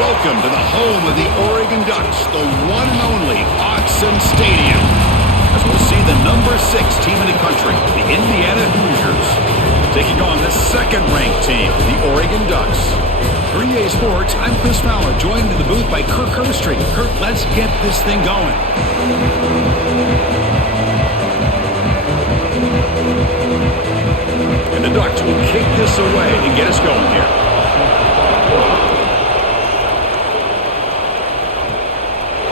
Welcome to the home of the Oregon Ducks, the one and only Autzen Stadium, as we'll see the number 6 team in the country, the Indiana Hoosiers, taking on the second-ranked team, the Oregon Ducks. For EA Sports, I'm Chris Fowler, joined in the booth by Kirk Herbstreit. Kirk, let's get this thing going. And the Ducks will kick this away and get us going here.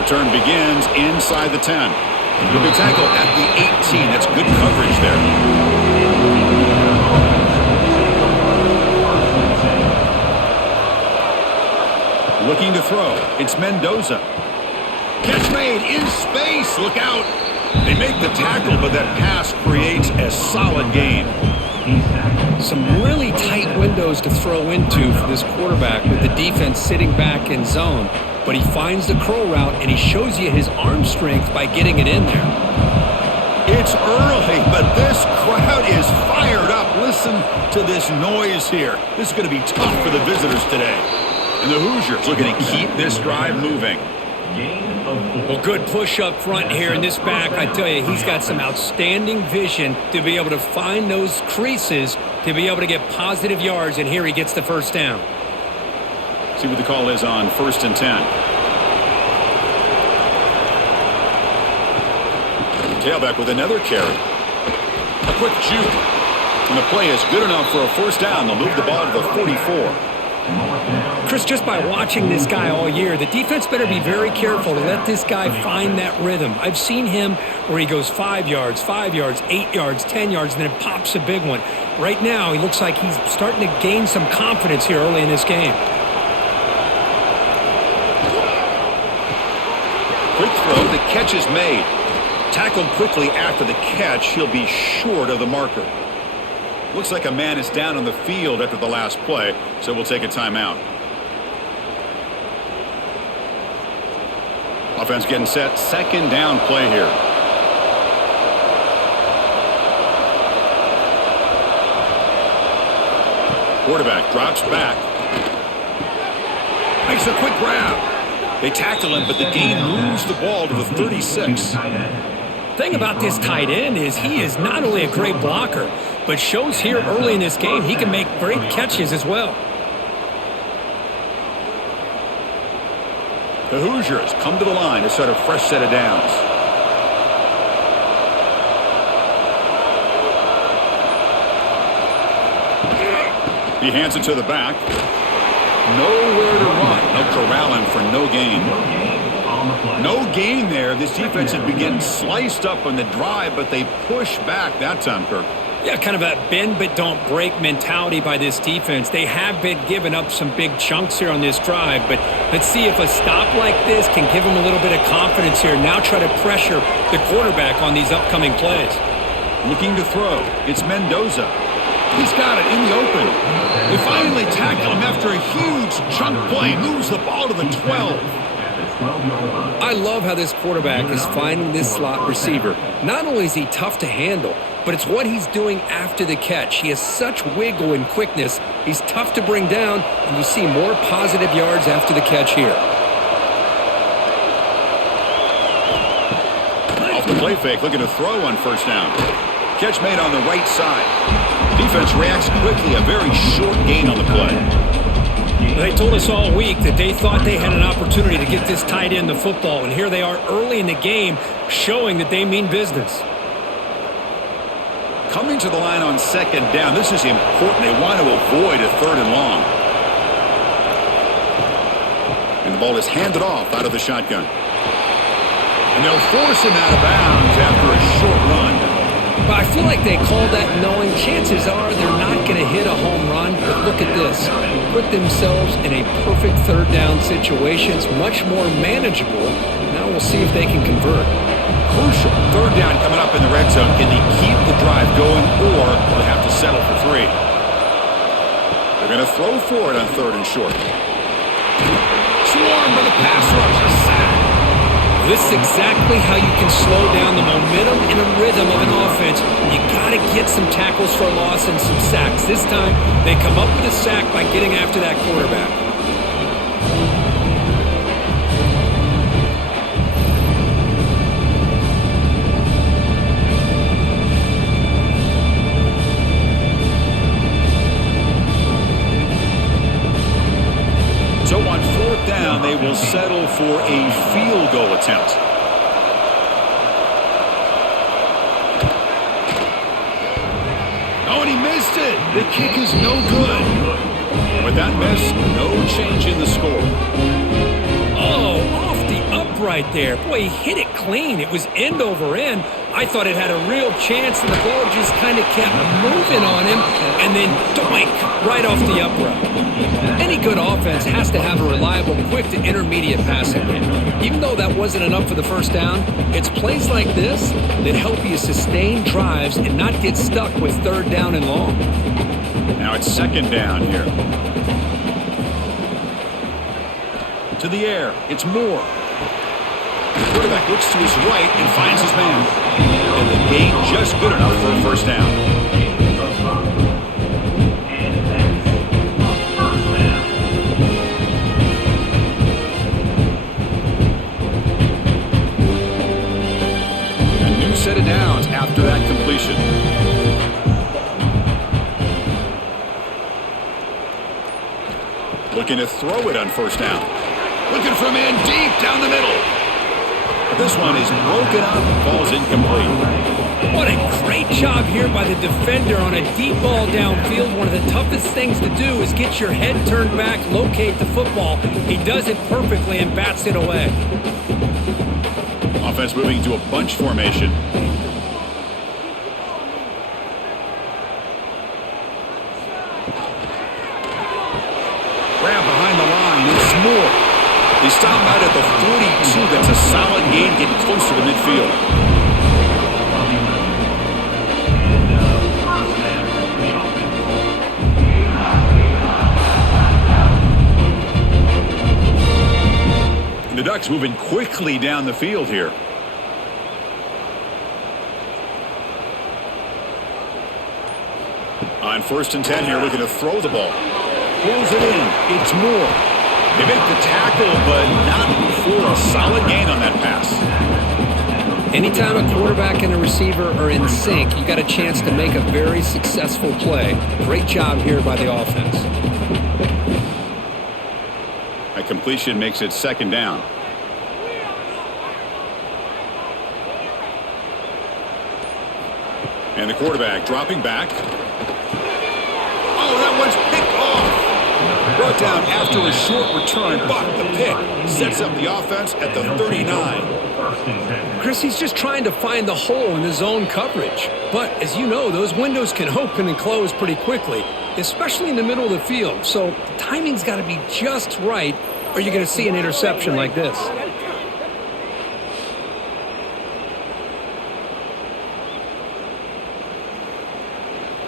Turn begins inside the 10. He'll be tackled at the 18. That's good coverage there. Looking to throw. It's Mendoza. Catch made in space. Look out. They make the tackle, but that pass creates a solid gain. Some really tight windows to throw into for this quarterback with the defense sitting back in zone. But he finds the curl route, and he shows you his arm strength by getting it in there. It's early, but this crowd is fired up. Listen to this noise here. This is going to be tough for the visitors today. And the Hoosiers looking to keep this drive moving. Well, good push up front here in this back. I tell you, he's got some outstanding vision to be able to find those creases, to be able to get positive yards, and here he gets the first down. See what the call is on 1st and 10. Tailback with another carry. A quick juke. And the play is good enough for a first down. They'll move the ball to the 44. Chris, just by watching this guy all year, the defense better be very careful to let this guy find that rhythm. I've seen him where he goes 5 yards, 8 yards, 10 yards, and then it pops a big one. Right now, he looks like he's starting to gain some confidence here early in this game. Quick throw, the catch is made. Tackled quickly after the catch, he'll be short of the marker. Looks like a man is down on the field after the last play, so we'll take a timeout. Offense getting set, second down play here. Quarterback drops back. Makes a quick grab. They tackle him, but the gain moves the ball to the 36. Thing about this tight end is he is not only a great blocker, but shows here early in this game he can make great catches as well. The Hoosiers come to the line to start a fresh set of downs. He hands it to the back. Nowhere to run. They'll corral him for no gain. No gain there. This defense had been getting sliced up on the drive, but they push back that time, Kirk. Yeah, kind of a bend but don't break mentality by this defense. They have been giving up some big chunks here on this drive, but let's see if a stop like this can give them a little bit of confidence here. Now try to pressure the quarterback on these upcoming plays. Looking to throw. It's Mendoza. He's got it in the open. They finally tackle him after a huge chunk play. Moves the ball to the 12. I love how this quarterback is finding this slot receiver. Not only is he tough to handle, but it's what he's doing after the catch. He has such wiggle and quickness. He's tough to bring down, and you see more positive yards after the catch here. Off the play fake, looking to throw on first down. Catch made on the right side. Defense reacts quickly, a very short gain on the play. They told us all week that they thought they had an opportunity to get this tight end the football, and here they are early in the game showing that they mean business. Coming to the line on second down, this is important. They want to avoid a 3rd and long. And the ball is handed off out of the shotgun. And they'll force him out of bounds after a short run. But I feel like they called that knowing chances are they're not going to hit a home run. But look at this. Put themselves in a perfect 3rd down situation. It's much more manageable. Now we'll see if they can convert. Crucial 3rd down coming up in the red zone. Can they keep the drive going, or will they have to settle for 3? They're going to throw for it on 3rd and short. Swarmed by the pass rush. A sack. This is exactly how you can slow down the momentum and a rhythm of an offense. You got to get some tackles for a loss and some sacks. This time, they come up with a sack by getting after that quarterback. So on fourth down, they will settle for a field goal attempt. Oh, and he missed it. The kick is no good. And with that miss, no change in the score. Oh, off the upright there. Boy, he hit it clean. It was end over end. I thought it had a real chance, and the ball just kind of kept moving on him, and then doink, right off the upright. Any good offense has to have a reliable, quick to intermediate passing game. Even though that wasn't enough for the first down, it's plays like this that help you sustain drives and not get stuck with third down and long. Now it's second down here. To the air, it's Moore. The quarterback looks to his right and finds his man. And the gain just good enough for a first down. A new set of downs after that completion. Looking to throw it on first down. Looking for a man deep down the middle. This one is broken up, falls incomplete. What a great job here by the defender on a deep ball downfield. One of the toughest things to do is get your head turned back, locate the football. He does it perfectly and bats it away. Offense moving to a bunch formation. Grab behind the line, it's Moore. They stop out at the 42. That's a solid gain, getting closer to midfield. And the Ducks moving quickly down the field here. On first and 10 here, looking to throw the ball. Pulls it in. It's Moore. They make the tackle, but not for a solid gain on that pass. Anytime a quarterback and a receiver are in sync, you got a chance to make a very successful play. Great job here by the offense. A completion makes it second down. And the quarterback dropping back. Oh, that one's picked off. Brought down after a short return, but the pick sets up the offense at the 39. Chris, he's just trying to find the hole in the zone coverage. But as you know, those windows can open and close pretty quickly, especially in the middle of the field. So the timing's got to be just right, or you're going to see an interception like this.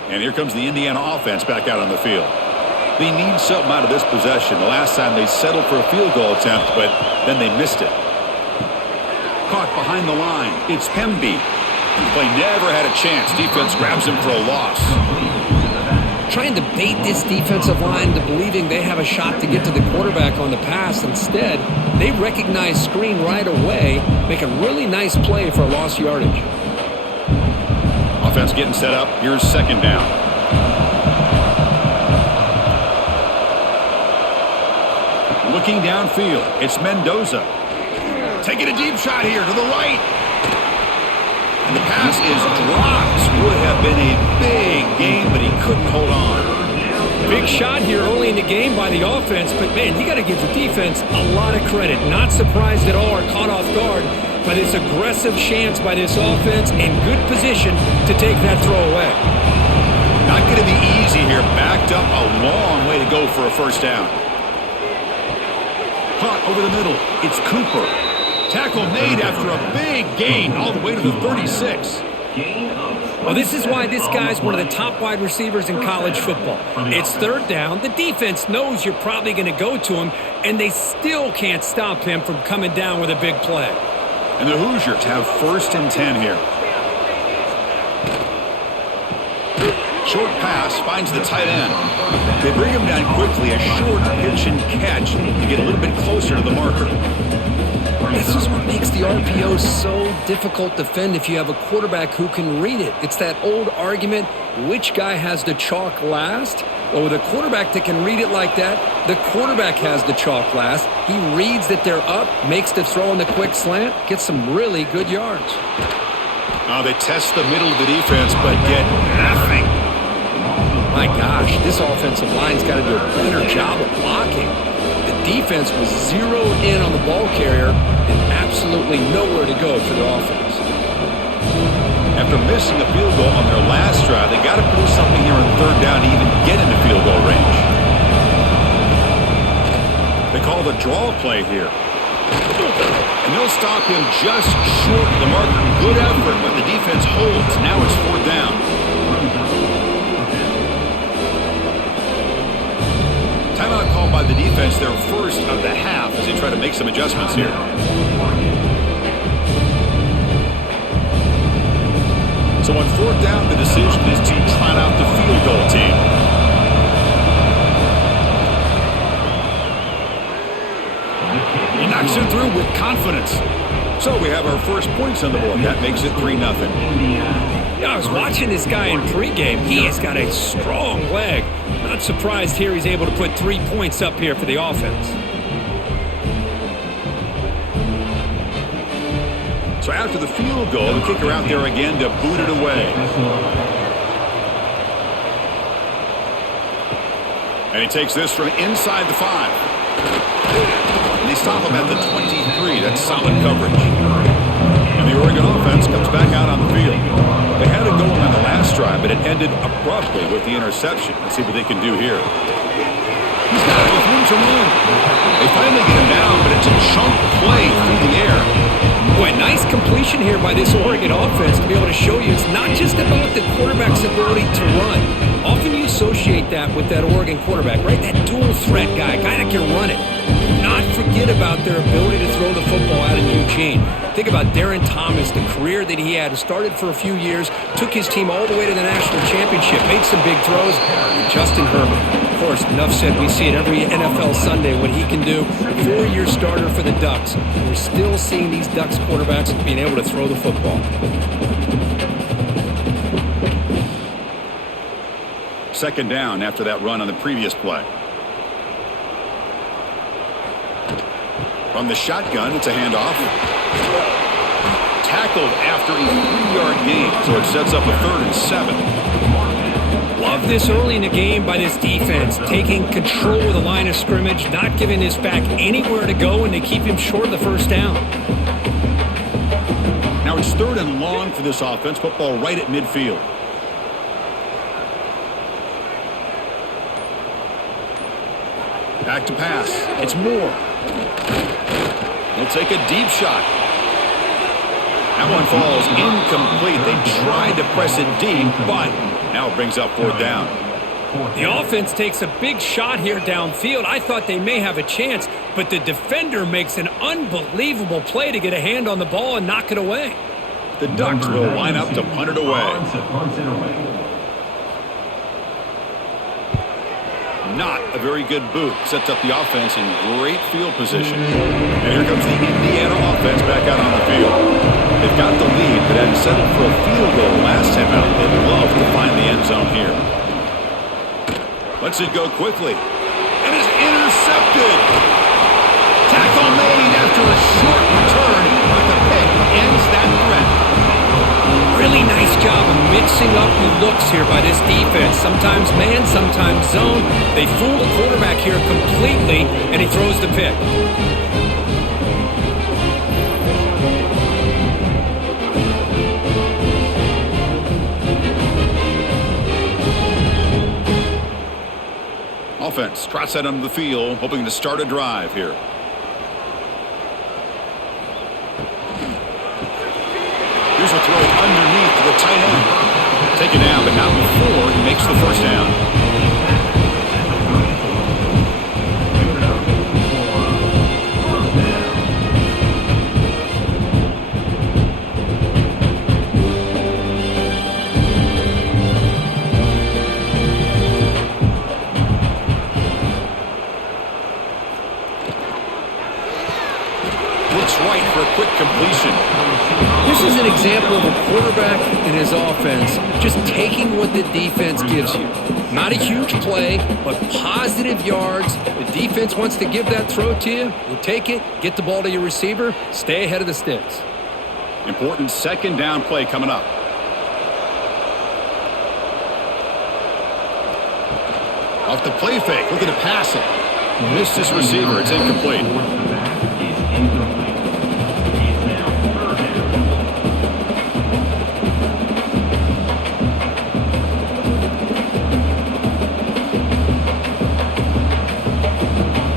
And here comes the Indiana offense back out on the field. They need something out of this possession. The last time they settled for a field goal attempt, but then they missed it. Caught behind the line. It's Pemby. The play never had a chance. Defense grabs him for a loss. Trying to bait this defensive line to believing they have a shot to get to the quarterback on the pass. Instead, they recognize screen right away, make a really nice play for a lost yardage. Offense getting set up. Here's second down. Looking downfield, it's Mendoza. Taking a deep shot here to the right. And the pass is dropped. Would have been a big gain, but he couldn't hold on. Big shot here early in the game by the offense, but man, you got to give the defense a lot of credit. Not surprised at all or caught off guard by this aggressive chance by this offense in good position to take that throw away. Not going to be easy here. Backed up a long way to go for a first down. Caught over the middle. It's Cooper. Tackle made after a big gain all the way to the 36. Well, this is why this guy's one of the top wide receivers in college football. It's third down. The defense knows you're probably going to go to him, and they still can't stop him from coming down with a big play. And the Hoosiers have first and 10 here. Short pass finds the tight end. They bring him down quickly, a short pitch and catch to get a little bit closer to the marker. This is what makes the RPO so difficult to defend if you have a quarterback who can read it. It's that old argument, which guy has the chalk last? Well, with a quarterback that can read it like that, the quarterback has the chalk glass. He reads that they're up, makes the throw on the quick slant, gets some really good yards. They test the middle of the defense, but get nothing. My gosh, this offensive line's got to do a better job of blocking. The defense was zeroed in on the ball carrier and absolutely nowhere to go for the offense. After missing a field goal on their last drive, they got to do something here on third down to even get into field goal range. They call the draw play here. And they'll stop him just short of the marker. Good effort, but the defense holds. Now it's fourth down. Timeout called by the defense, their first of the half, as they try to make some adjustments here. So on fourth down, the decision is to trot out the field goal team. He knocks it through with confidence. So we have our first points on the board. That makes it 3-0. Yeah, I was watching this guy in pregame. He has got a strong leg. Not surprised here he's able to put 3 points up here for the offense. So after the field goal, the kicker out there again to boot it away. And he takes this from inside the 5. And they stop him at the 23. That's solid coverage. And the Oregon offense comes back out on the field. They had it going on the last drive, but it ended abruptly with the interception. Let's see what they can do here. He's got it with room to run. They finally get him down, but it's a chunk play through the air. Boy, nice completion here by this Oregon offense to be able to show you it's not just about the quarterback's ability to run. Often you associate that with that Oregon quarterback, right? That dual threat guy that can run it. Do not forget about their ability to throw the football out in Eugene. Think about Darren Thomas, the career that he had. Started for a few years, took his team all the way to the national championship, made some big throws. And Justin Herbert. Of course, enough said, we see it every NFL Sunday what he can do. 4-year starter for the Ducks. And we're still seeing these Ducks quarterbacks being able to throw the football. Second down after that run on the previous play. From the shotgun, it's a handoff. Tackled after a 3-yard gain, so it sets up a 3rd and 7. Love this early in the game by this defense, taking control of the line of scrimmage, not giving this back anywhere to go, and they keep him short of the first down. Now it's 3rd and long for this offense. Football right at midfield. Back to pass. It's Moore. He'll take a deep shot. That one falls incomplete. They tried to press it deep, but now it brings up 4th down. The offense takes a big shot here downfield. I thought they may have a chance, but the defender makes an unbelievable play to get a hand on the ball and knock it away. The Ducks will line up to punt it away. Not a very good boot. Sets up the offense in great field position. And here comes the Indiana offense back out on the field. They've got the lead, but hadn't settled for a field goal last time out. They'd love to find the end zone here. Lets it go quickly. And is intercepted. Tackle made after a short return, but the pick ends that threat. Really nice job of mixing up the looks here by this defense. Sometimes man, sometimes zone. They fool the quarterback here completely, and he throws the pick. Offense trots that onto the field, hoping to start a drive here. Here's a throw underneath to the tight end. Taken down, but not before he makes the first down. Looks right for a quick completion. This is an example of a quarterback and his offense just taking what the defense gives you. Not a huge play, but positive yards. The defense wants to give that throw to you. You take it, get the ball to your receiver, stay ahead of the sticks. Important second down play coming up. Off the play fake, looking to pass it. Missed his receiver, it's incomplete.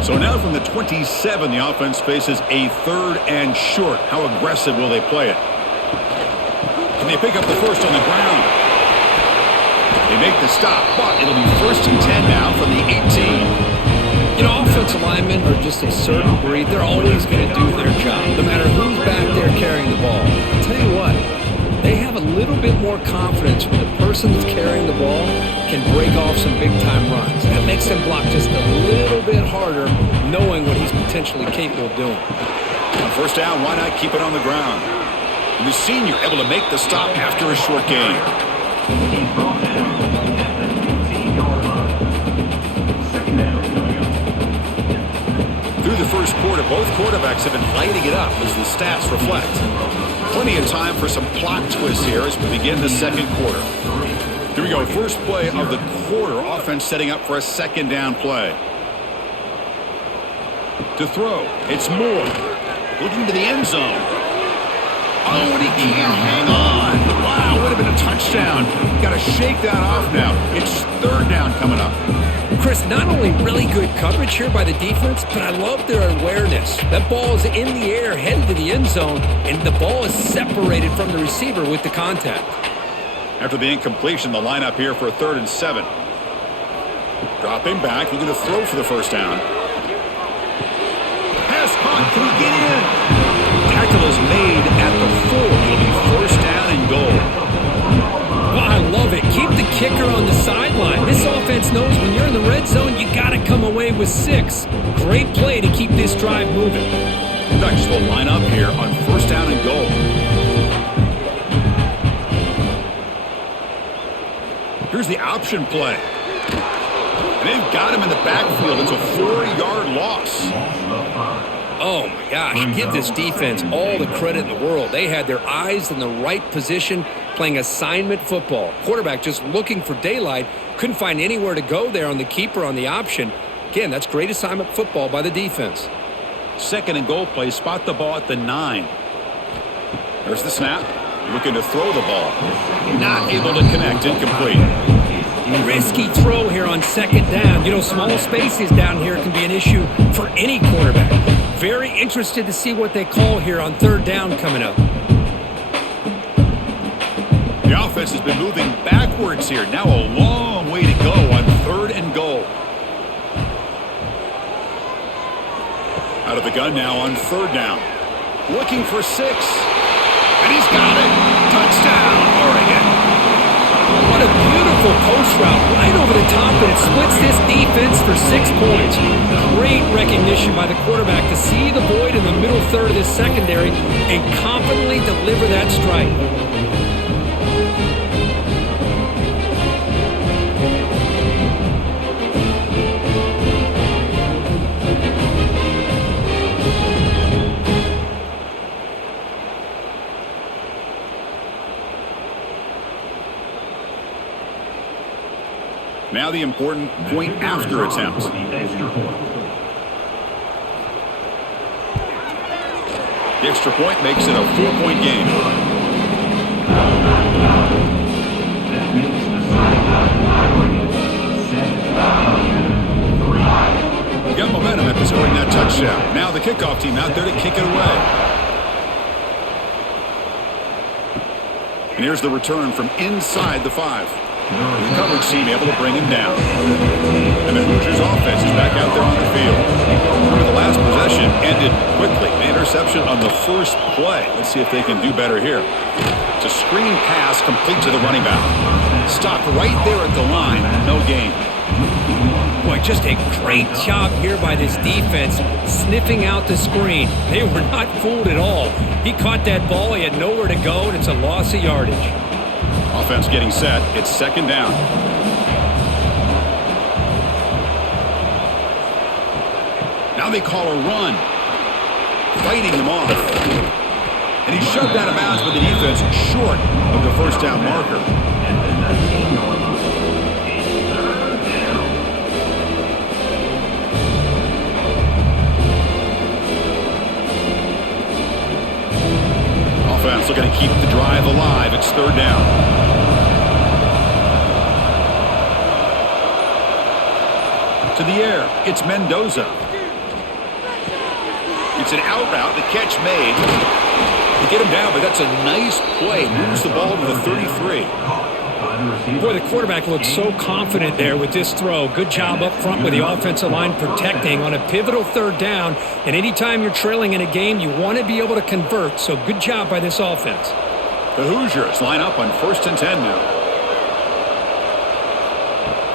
So now from the 27, the offense faces a 3rd and short. How aggressive will they play it? Can they pick up the first on the ground? They make the stop, but it'll be 1st and 10 now from the 18. You know, offensive linemen are just a certain breed. They're always going to do their job, no matter who's back there carrying the ball. I'll tell you what, they have a little bit more confidence when the person that's carrying the ball can break off some big-time runs. That makes them block just a little bit harder, knowing what he's potentially capable of doing. On 1st down, why not keep it on the ground? And the senior able to make the stop after a short gain. Through the first quarter, both quarterbacks have been lighting it up as the stats reflect. Plenty of time for some plot twists here as we begin the second quarter. Here we go, first play of the quarter. Offense setting up for a second down play. To throw, it's Moore. Looking to the end zone. Oh, and he can't hang on. Wow, would have been a touchdown. Got to shake that off now. It's 3rd down coming up. Chris, not only really good coverage here by the defense, but I love their awareness. That ball is in the air, headed to the end zone, and the ball is separated from the receiver with the contact. After the incompletion, the lineup here for a 3rd and 7. Dropping back, looking to throw for the first down. Pass caught, can he get in? Tackle is made at the 4. It'll be 1st down and goal. Well, I love it. Keep the kicker on the sideline. This offense knows when you're in the red zone, you got to come away with 6. Great play to keep this drive moving. Ducks will line up here on 1st down and goal. Here's the option play. And they've got him in the backfield. It's a 4-yard loss. Oh, my gosh. Give this defense all the credit in the world. They had their eyes in the right position, playing assignment football. Quarterback just looking for daylight. Couldn't find anywhere to go there on the keeper on the option. Again, that's great assignment football by the defense. 2nd and goal play. Spot the ball at the 9. There's the snap. Looking to throw the ball. Not able to connect. Incomplete. Risky throw here on 2nd down. You know, small spaces down here can be an issue for any quarterback. Very interested to see what they call here on 3rd down coming up. The offense has been moving backwards here. Now a long way to go on 3rd and goal. Out of the gun now on 3rd down. Looking for 6. And he's got it. Touchdown, Oregon. What a beautiful post route right over the top, and it splits this defense for 6 points. Great recognition by the quarterback to see the void in the middle 3rd of this secondary and confidently deliver that strike. Now the important point after attempt. The extra point makes it a 4-point game. Got momentum after scoring that touchdown. Now the kickoff team out there to kick it away. And here's the return from inside the 5. The coverage team able to bring him down. And the Hoosiers offense is back out there on the field. Remember, the last possession ended quickly. An interception on the first play. Let's see if they can do better here. It's a screen pass complete to the running back. Stopped right there at the line. No gain. Boy, just a great job here by this defense, sniffing out the screen. They were not fooled at all. He caught that ball. He had nowhere to go, and it's a loss of yardage. Offense getting set. It's 2nd down. Now they call a run. Fighting them off. And he's shoved out of bounds by the defense short of the first down marker. Offense looking to keep the drive alive. It's third down. To the air, it's Mendoza. It's an out route, the catch made. They get him down, but that's a nice play. Moves the ball to the 33. Boy, the quarterback looks so confident there with this throw. Good job up front with the offensive line protecting on a pivotal third down. And anytime you're trailing in a game, you want to be able to convert. So good job by this offense. The Hoosiers line up on 1st and 10 now.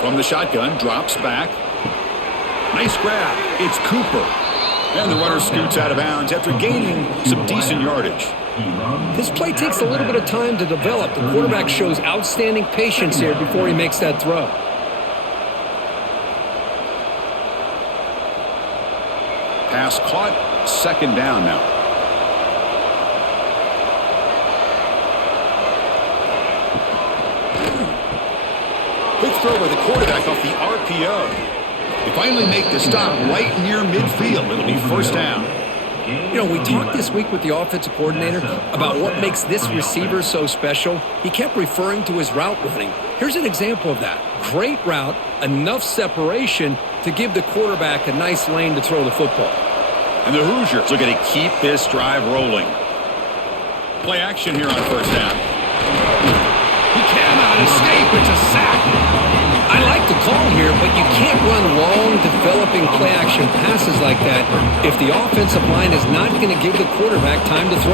From the shotgun, drops back. Nice grab. It's Cooper. And the runner scoots out of bounds after gaining some decent yardage. This play takes a little bit of time to develop. The quarterback shows outstanding patience here before he makes that throw. Pass caught, second down now. Quick throw by the quarterback off the RPO. They finally make the stop right near midfield. It'll be first down. You know, we talked this week with the offensive coordinator about what makes this receiver so special. He kept referring to his route running. Here's an example of that. Great route, enough separation to give the quarterback a nice lane to throw the football. And the Hoosiers looking to keep this drive rolling. Play action here on first down. He cannot escape. It's a sack. I like the call here, but you can't run long, developing play-action passes like that if the offensive line is not going to give the quarterback time to throw.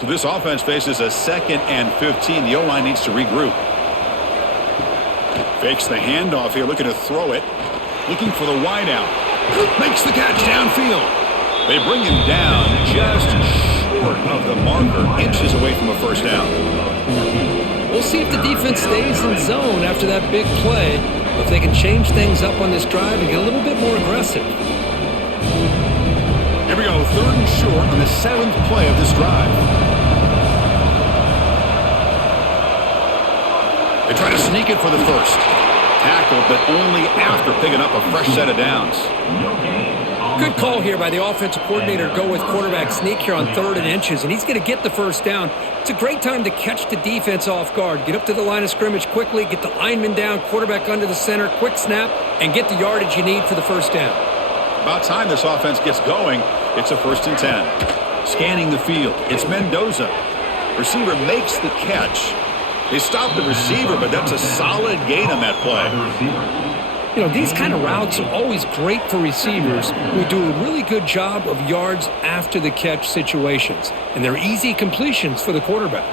So this offense faces a 2nd and 15. The O-line needs to regroup. Fakes the handoff here, looking to throw it. Looking for the wideout. Makes the catch downfield. They bring him down just short of the marker, inches away from a first down. We'll see if the defense stays in zone after that big play. If they can change things up on this drive and get a little bit more aggressive. Here we go, 3rd and short on the 7th play of this drive. They try to sneak it for the first. Tackle, but only after picking up a fresh set of downs. Good call here by the offensive coordinator to go with quarterback sneak here on 3rd and inches, and he's going to get the first down. It's a great time to catch the defense off guard. Get up to the line of scrimmage quickly, get the lineman down, quarterback under the center, quick snap, and get the yardage you need for the first down. About time this offense gets going. It's a 1st and 10. Scanning the field. It's Mendoza. Receiver makes the catch. They stop the receiver, but that's a solid gain on that play. You know, these kind of routes are always great for receivers who do a really good job of yards after the catch situations. And they're easy completions for the quarterback.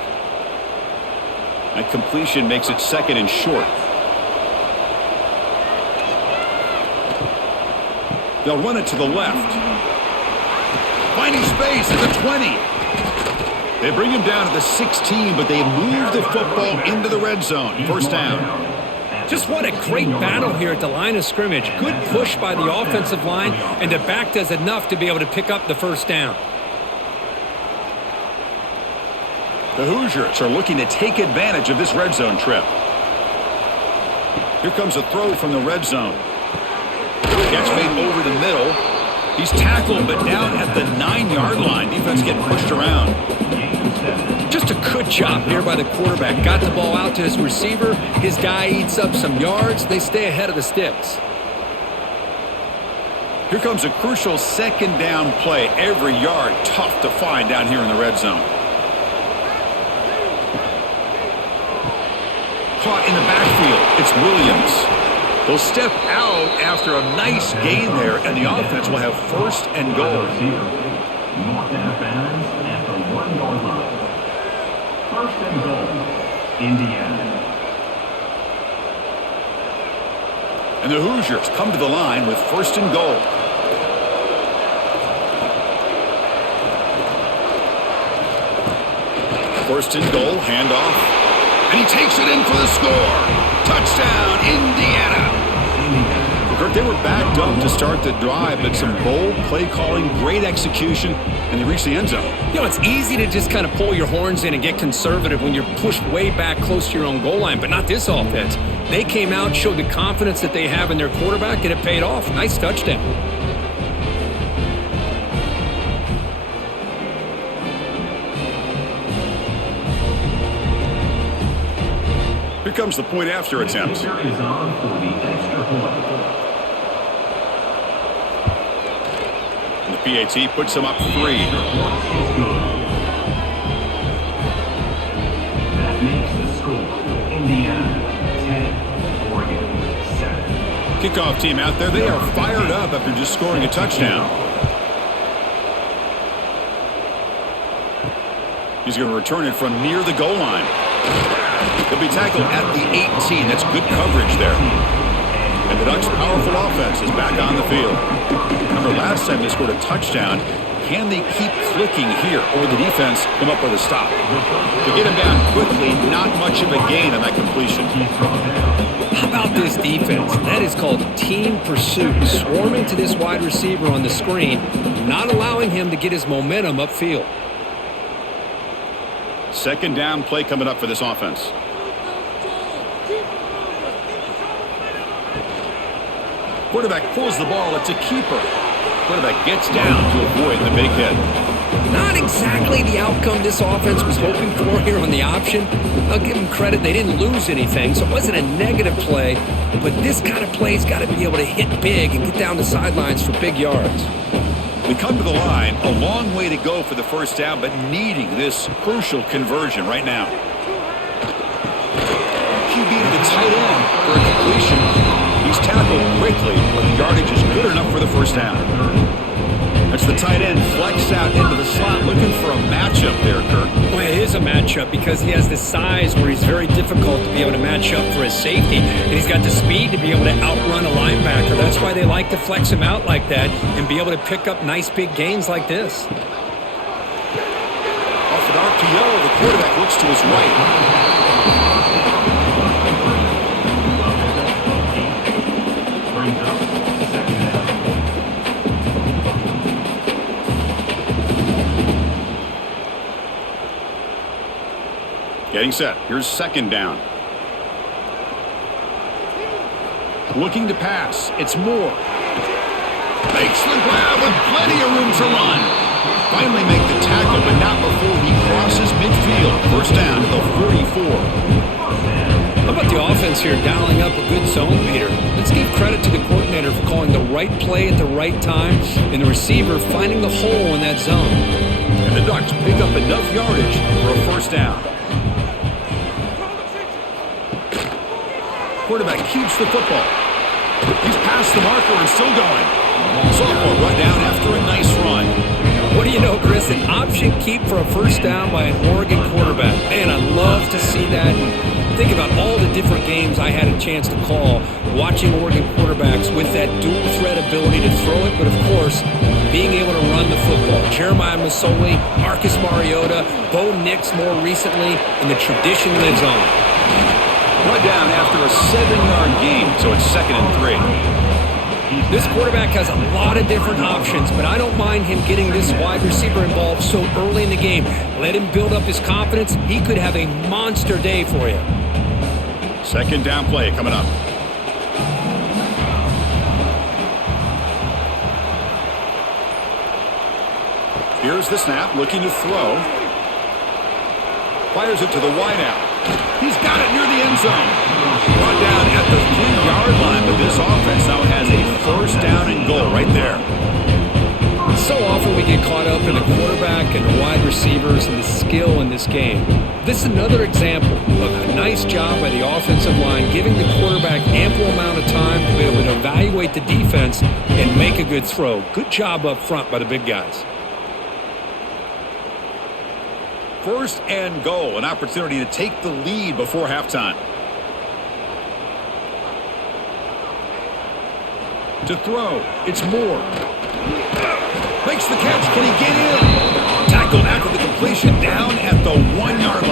That completion makes it 2nd and short. They'll run it to the left. Finding space at the 20. They bring him down to the 16, but they move the football into the red zone. First down. Just what a great battle here at the line of scrimmage. Good push by the offensive line, and the back does enough to be able to pick up the first down. The Hoosiers are looking to take advantage of this red zone trip. Here comes a throw from the red zone. Catch made over the middle. He's tackled, but down at the 9-yard line. Defense getting pushed around. Just a good job here by the quarterback. Got the ball out to his receiver. His guy eats up some yards. They stay ahead of the sticks. Here comes a crucial 2nd down play. Every yard tough to find down here in the red zone. Caught in the backfield. It's Williams. They'll step out after a nice gain there, and the offense will have 1st and goal. North end of bounds at the 1-yard line. 1st and goal, Indiana. And the Hoosiers come to the line with 1st and goal. First and goal, handoff. And he takes it in for the score. Touchdown, Indiana. Kirk, they were backed up to start the drive, but some bold play calling, great execution, and they reached the end zone. You know, it's easy to just kind of pull your horns in and get conservative when you're pushed way back close to your own goal line, but not this offense. They came out, showed the confidence that they have in their quarterback, and it paid off. Nice touchdown. Here comes the point after attempt. Is on for the extra point. And the PAT puts him up 3. That makes the score Indiana 10, Oregon 7. Kickoff team out there, they are fired up after just scoring a touchdown. He's going to return it from near the goal line. He'll be tackled at the 18. That's good coverage there. And the Ducks' powerful offense is back on the field. Remember, last time they scored a touchdown. Can they keep clicking here, or the defense come up with a stop? To get him down quickly, not much of a gain on that completion. How about this defense? That is called team pursuit. Swarming to this wide receiver on the screen, not allowing him to get his momentum upfield. Second down play coming up for this offense. Quarterback pulls the ball. It's a keeper. Quarterback gets down to avoid the big hit. Not exactly the outcome this offense was hoping for here on the option. I'll give them credit. They didn't lose anything, so it wasn't a negative play. But this kind of play's got to be able to hit big and get down the sidelines for big yards. We come to the line. A long way to go for the first down, but needing this crucial conversion right now. QB to the tight end for a completion. He's tackled quickly, but the yardage is good enough for the first down. That's the tight end flex out into the slot, looking for a matchup there, Kirk. Well, it is a matchup because he has the size where he's very difficult to be able to match up for his safety, and he's got the speed to be able to outrun a linebacker. That's why they like to flex him out like that and be able to pick up nice big gains like this. Off an RPO, the quarterback looks to his right. Getting set. Here's second down. Looking to pass. It's Moore. Makes the grab with plenty of room to run. Finally make the tackle, but not before he crosses midfield. First down to the 44. How about the offense here dialing up a good zone, Peter? Let's give credit to the coordinator for calling the right play at the right time and the receiver finding the hole in that zone. And the Ducks pick up enough yardage for a first down. Quarterback keeps the football. He's past the marker and still going. Sophomore brought down after a nice run. What do you know, Chris? An option keep for a first down by an Oregon quarterback. Man, I love to see that. And think about all the different games I had a chance to call watching Oregon quarterbacks with that dual threat ability to throw it, but of course, being able to run the football. Jeremiah Masoli, Marcus Mariota, Bo Nix more recently, and the tradition lives on. Brought down after a 7-yard gain, so it's 2nd and 3. This quarterback has a lot of different options, but I don't mind him getting this wide receiver involved so early in the game. Let him build up his confidence. He could have a monster day for you. Second down play coming up. Here's the snap, looking to throw. Fires it to the wideout. He's got it near the end zone. Brought down at the 3-yard line, but this offense now has a first down and goal right there. So often we get caught up in the quarterback and the wide receivers and the skill in this game. This is another example of a nice job by the offensive line, giving the quarterback ample amount of time to be able to evaluate the defense and make a good throw. Good job up front by the big guys. First and goal, an opportunity to take the lead before halftime. To throw, it's Moore. Makes the catch, can he get in? Tackled after the completion, down at the 1-yard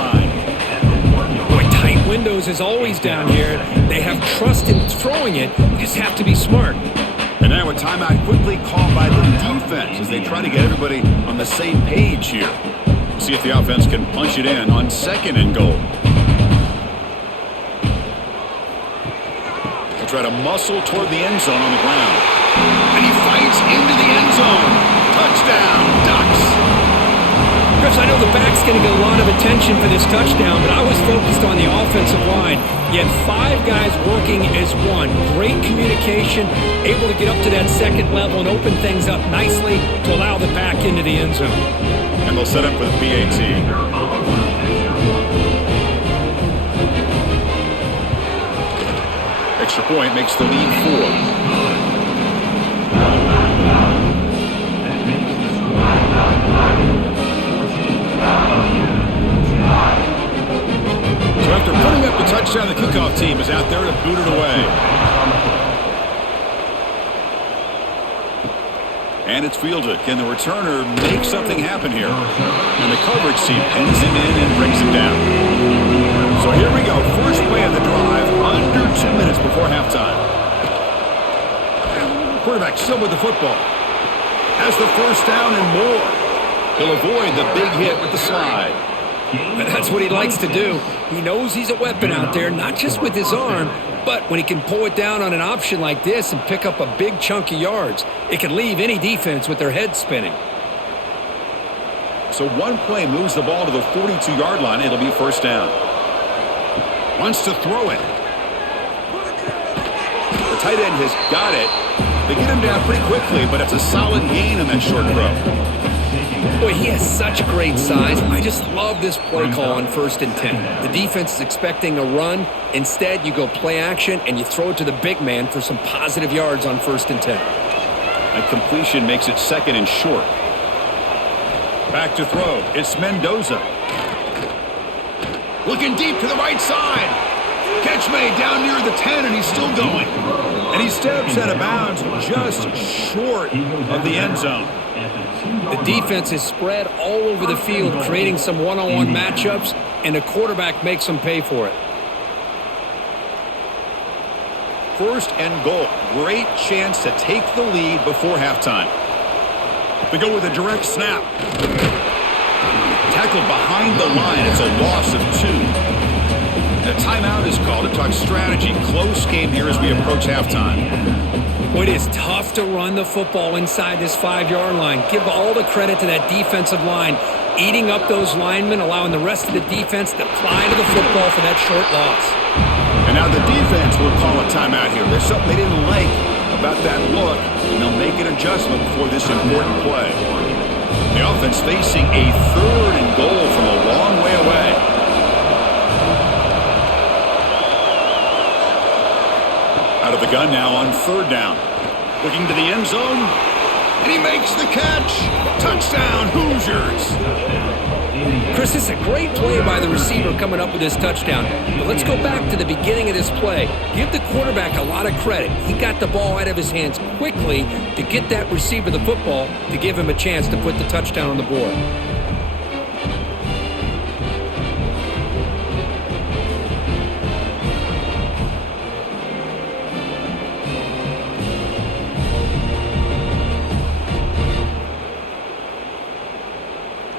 is always down here. They have trust in throwing it. You just have to be smart. And now a timeout quickly called by the defense as they try to get everybody on the same page here. See if the offense can punch it in on 2nd and goal. They'll try to muscle toward the end zone on the ground. And he fights into the end zone. Touchdown, Ducks. Chris, I know the back's going to get a lot of attention for this touchdown, but I was focused on the offensive line. You had 5 guys working as one. Great communication, able to get up to that 2nd level and open things up nicely to allow the back into the end zone. And they'll set up for the PAT. Extra point makes the lead 4. So after putting up the touchdown, the kickoff team is out there to boot it away. And it's fielded. Can the returner make something happen here? And the coverage team pins him in and brings him down. So here we go. First play of the drive, under 2 minutes before halftime. Quarterback still with the football. Has the first down and more. He'll avoid the big hit with the slide. But that's what he likes to do. He knows he's a weapon out there, not just with his arm, but when he can pull it down on an option like this and pick up a big chunk of yards, it can leave any defense with their head spinning. So one play moves the ball to the 42-yard line. It'll be first down. Wants to throw it. The tight end has got it. They get him down pretty quickly, but it's a solid gain on that short throw. Boy, he has such great size. I just love this play call on 1st and 10. The defense is expecting a run. Instead, you go play action, and you throw it to the big man for some positive yards on 1st and 10. A completion makes it 2nd and short. Back to throw. It's Mendoza. Looking deep to the right side. Catch made down near the 10, and he's still going. And he steps out of bounds just short of the end zone. The defense is spread all over the field, creating some one-on-one matchups, and the quarterback makes them pay for it. First and goal. Great chance to take the lead before halftime. They go with a direct snap. Tackled behind the line. It's a loss of 2. A timeout is called to talk strategy. Close game here as we approach halftime. Boy, it is tough to run the football inside this 5-yard line. Give all the credit to that defensive line, eating up those linemen, allowing the rest of the defense to fly to the football for that short loss. And now the defense will call a timeout here. There's something they didn't like about that look, and they'll make an adjustment before this important play. The offense facing a 3rd and goal from a long way away. Out of the gun now on 3rd down. Looking to the end zone. And he makes the catch. Touchdown, Hoosiers. Chris, this is a great play by the receiver coming up with this touchdown. But let's go back to the beginning of this play. Give the quarterback a lot of credit. He got the ball out of his hands quickly to get that receiver the football to give him a chance to put the touchdown on the board.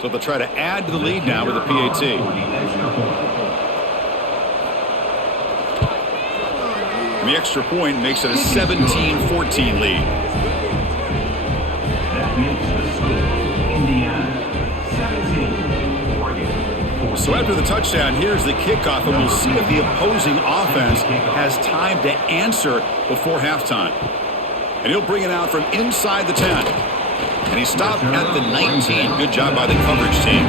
So they'll try to add to the lead now with the PAT. And the extra point makes it a 17-14 lead. That makes the score Indiana 17, Oregon. So after the touchdown, here's the kickoff, and we'll see if the opposing offense has time to answer before halftime. And he'll bring it out from inside the 10. And he stopped at the 19. Good job by the coverage team.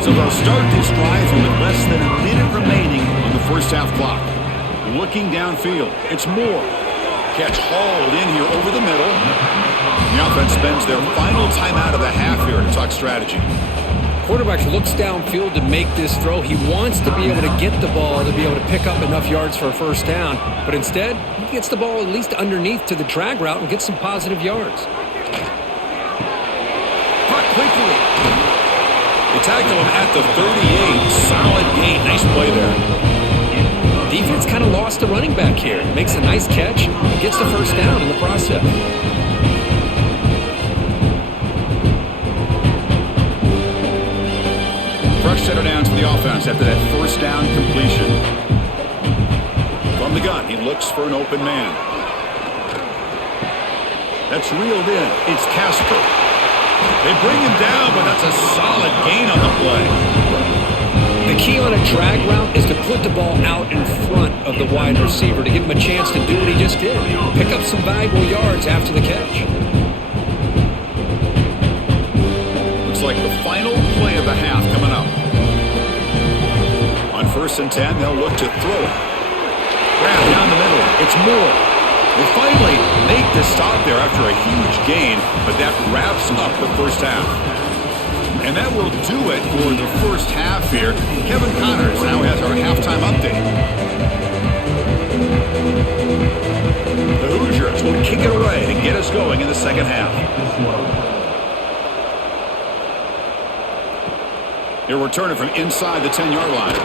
So they'll start this drive with less than a minute remaining on the first half clock. Looking downfield, it's Moore. Catch hauled in here over the middle. The offense spends their final timeout of the half here to talk strategy. Quarterback looks downfield to make this throw. He wants to be able to get the ball to be able to pick up enough yards for a first down. But instead, he gets the ball at least underneath to the drag route and gets some positive yards. Quickly. They tackle him at the 38. Solid gain. Nice play there. Defense kind of lost the running back here. Makes a nice catch, gets the first down in the process. Fresh set of downs for the offense after that first down completion. From the gun, he looks for an open man. That's reeled in. It's Casper. They bring him down, but that's a solid gain on the play. The key on a drag route is to put the ball out in front of the wide receiver to give him a chance to do what he just did. Pick up some valuable yards after the catch. Looks like the final play of the half coming up. On 1st and 10, they'll look to throw it. Grab down the middle. It's Moore. They finally make the stop there after a huge gain, but that wraps up the first half. And that will do it for the first half here. Kevin Connors now has our halftime update. The Hoosiers will kick it away and get us going in the second half. He'll return it from inside the 10-yard line.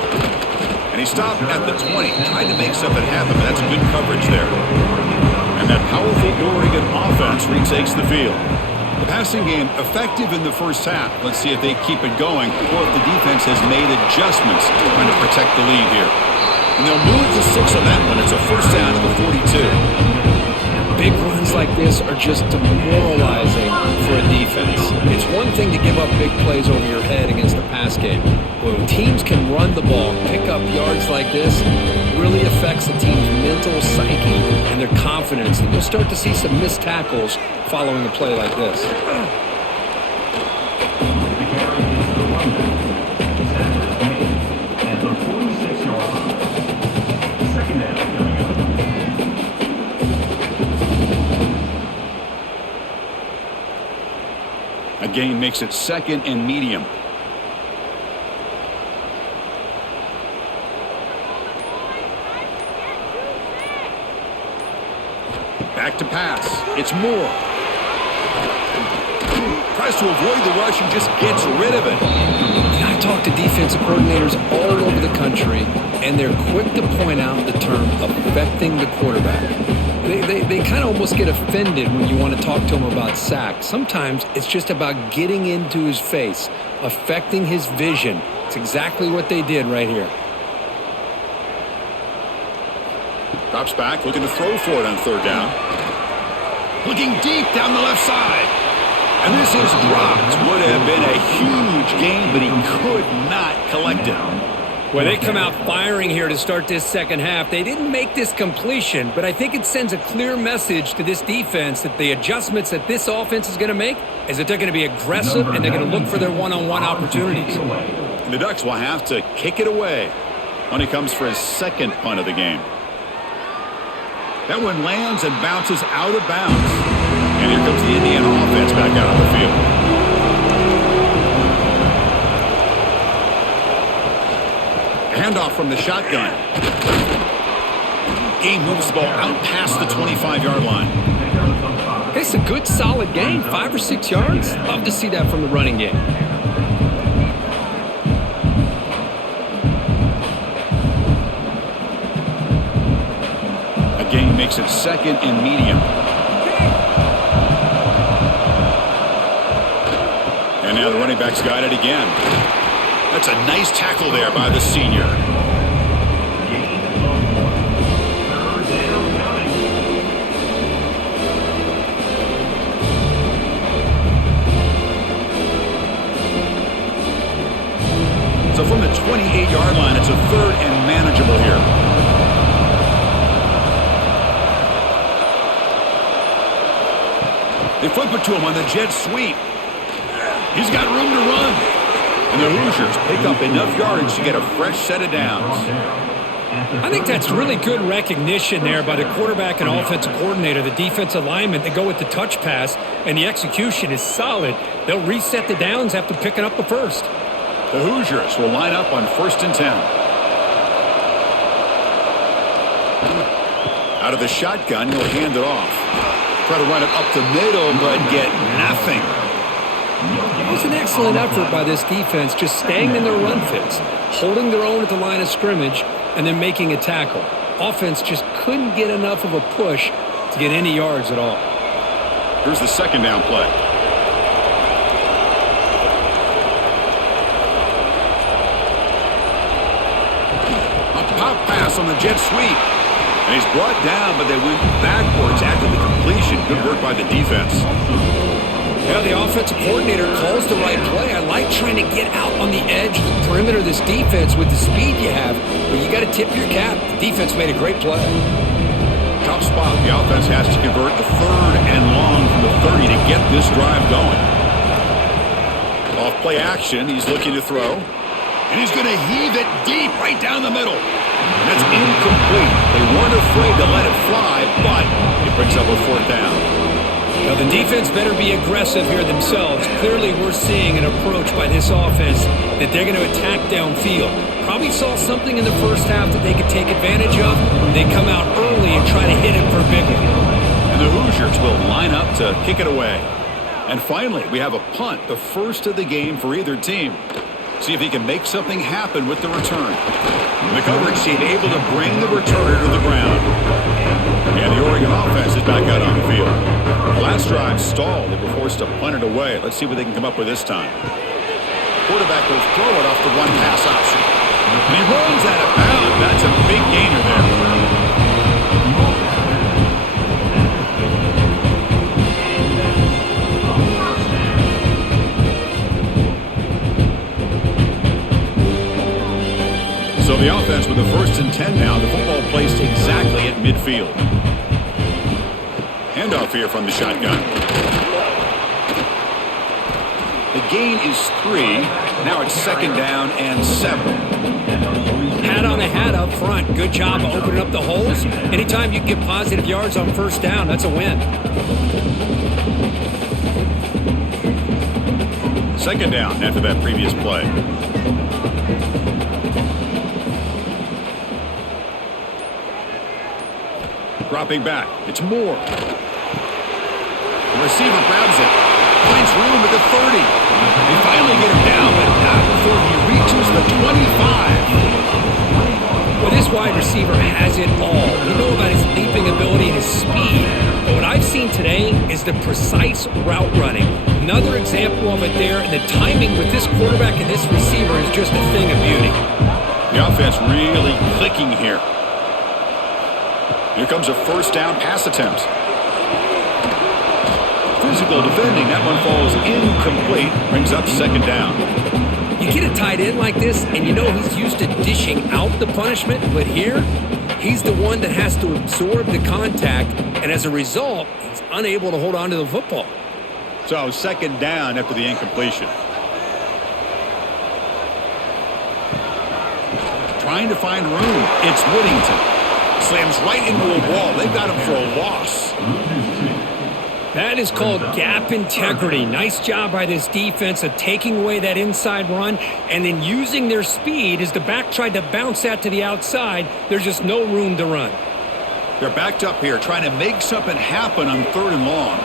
And he stopped at the 20, trying to make something happen, but that's good coverage there. And that powerful Oregon offense retakes the field. The passing game effective in the first half. Let's see if they keep it going or if the defense has made adjustments trying to protect the lead here. And they'll move the 6 on that one. It's a first down at the 42. Big runs like this are just demoralizing for a defense. It's one thing to give up big plays over your head against the pass game. When teams can run the ball, pick up yards like this, it really affects the team's mental psyche and their confidence. And you'll start to see some missed tackles following a play like this. A gain makes it 2nd and medium. Back to pass. It's Moore. Tries to avoid the rush and just gets rid of it. And I talk to defensive coordinators all over the country, and they're quick to point out the term affecting the quarterback. They kind of almost get offended when you want to talk to him about sacks. Sometimes it's just about getting into his face, affecting his vision. It's exactly what they did right here. Drops back, looking to throw for it on 3rd down. Looking deep down the left side. And this is dropped. Would have been a huge gain, but he could not collect it. Well, they come out firing here to start this second half. They didn't make this completion, but I think it sends a clear message to this defense that the adjustments that this offense is going to make is that they're going to be aggressive and they're going to look for their one-on-one opportunities. And the Ducks will have to kick it away when he comes for his 2nd punt of the game. That one lands and bounces out of bounds. And here comes the Indiana offense back out on the field. Handoff from the shotgun. Game moves the ball out past the 25-yard line. It's a good, solid game, 5 or 6 yards. Love to see that from the running game. A gain makes it 2nd and medium. And now the running back's got it again. That's a nice tackle there by the senior. So from the 28-yard line, it's a 3rd and manageable here. They flip it to him on the jet sweep. He's got room to run. And the Hoosiers pick up enough yardage to get a fresh set of downs. I think that's really good recognition there by the quarterback and offensive coordinator, the defensive lineman. They go with the touch pass, and the execution is solid. They'll reset the downs after picking up the first. The Hoosiers will line up on 1st and 10. Out of the shotgun, he'll hand it off. Try to run it up the middle, but get nothing. It was an excellent effort by this defense, just staying in their run fits, holding their own at the line of scrimmage, and then making a tackle. Offense just couldn't get enough of a push to get any yards at all. Here's the second down play. A pop pass on the jet sweep. And he's brought down, but they went backwards after the completion. Good work by the defense. Yeah, the offensive coordinator calls the right play. I like trying to get out on the edge of the perimeter of this defense with the speed you have, but you got to tip your cap. The defense made a great play. Tough spot. The offense has to convert a 3rd and long from the 30 to get this drive going. Off play action, he's looking to throw. And he's going to heave it deep right down the middle. And that's incomplete. They weren't afraid to let it fly, but it brings up a 4th down. Now, the defense better be aggressive here themselves. Clearly, we're seeing an approach by this offense that they're going to attack downfield. Probably saw something in the first half that they could take advantage of. They come out early and try to hit it for a big one. And the Hoosiers will line up to kick it away. And finally, we have a punt, the first of the game for either team. See if he can make something happen with the return. The coverage team able to bring the returner to the ground. And the Oregon offense is back out on the field. The last drive stalled. They were forced to punt it away. Let's see what they can come up with this time. Quarterback will throw it off the one pass option. And he runs out of bounds. That's a big gainer there. So the offense with the 1st and 10 now. The football placed exactly at midfield. Handoff here from the shotgun. The gain is 3. Now it's 2nd down and 7. Hat on the hat up front. Good job of opening up the holes. Anytime you get positive yards on 1st down, that's a win. 2nd down after that previous play. Dropping back. It's Moore. The receiver grabs it. Finds room at the 30. They finally get him down, but not before he reaches the 25. Well, this wide receiver has it all. We know about his leaping ability and his speed. But what I've seen today is the precise route running. Another example of it there, and the timing with this quarterback and this receiver is just a thing of beauty. The offense really clicking here. Here comes a 1st down pass attempt. Physical defending. That one falls incomplete. Brings up 2nd down. You get a tight end like this, and you know he's used to dishing out the punishment, but here, he's the one that has to absorb the contact, and as a result, he's unable to hold on to the football. So 2nd down after the incompletion. Trying to find room. It's Whittington. Slams right into a wall. They've got him for a loss. That is called gap integrity. Nice job by this defense of taking away that inside run and then using their speed as the back tried to bounce that to the outside. There's just no room to run. They're backed up here trying to make something happen on 3rd and long.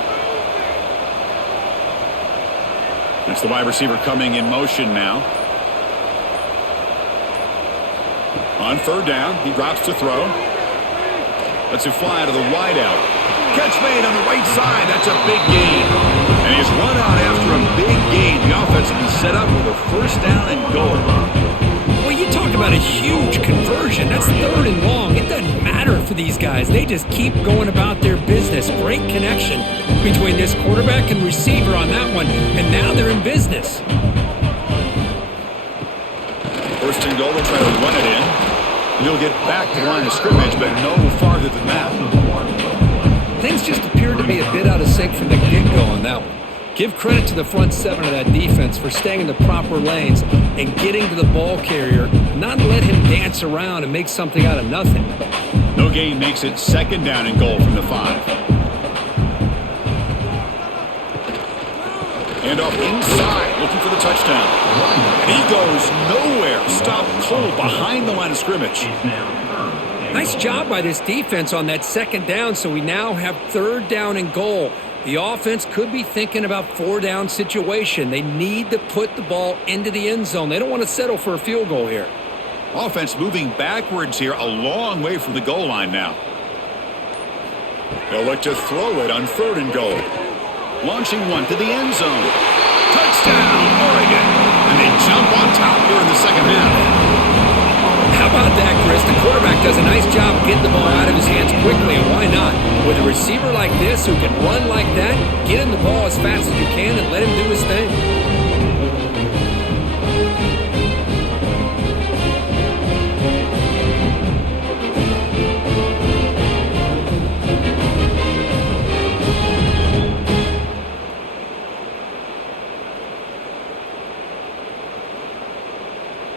That's the wide receiver coming in motion now. On 3rd down, he drops to throw. Lets it fly to the wideout. Catch made on the right side. That's a big gain. And he's run out after a big gain. The offense will be set up with a 1st down and goal. Well, you talk about a huge conversion. That's 3rd and long. It doesn't matter for these guys. They just keep going about their business. Great connection between this quarterback and receiver on that one. And now they're in business. 1st and goal. They'll try to run it in. He'll get back to the line of scrimmage, but no farther than that. Things just appeared to be a bit out of sync from the get-go on that one. Give credit to the front 7 of that defense for staying in the proper lanes and getting to the ball carrier, not let him dance around and make something out of nothing. No gain makes it 2nd down and goal from the 5. Handoff inside, looking for the touchdown. And he goes nowhere. Stop cold behind the line of scrimmage. Nice job by this defense on that 2nd down, so we now have 3rd down and goal. The offense could be thinking about 4-down situation. They need to put the ball into the end zone. They don't want to settle for a field goal here. Offense moving backwards here, a long way from the goal line now. They'll look to throw it on 3rd and goal. Launching one to the end zone. Touchdown, Oregon! And they jump on top here in the second half. How about that, Chris? The quarterback does a nice job getting the ball out of his hands quickly, and why not? With a receiver like this who can run like that, get him the ball as fast as you can and let him do his thing.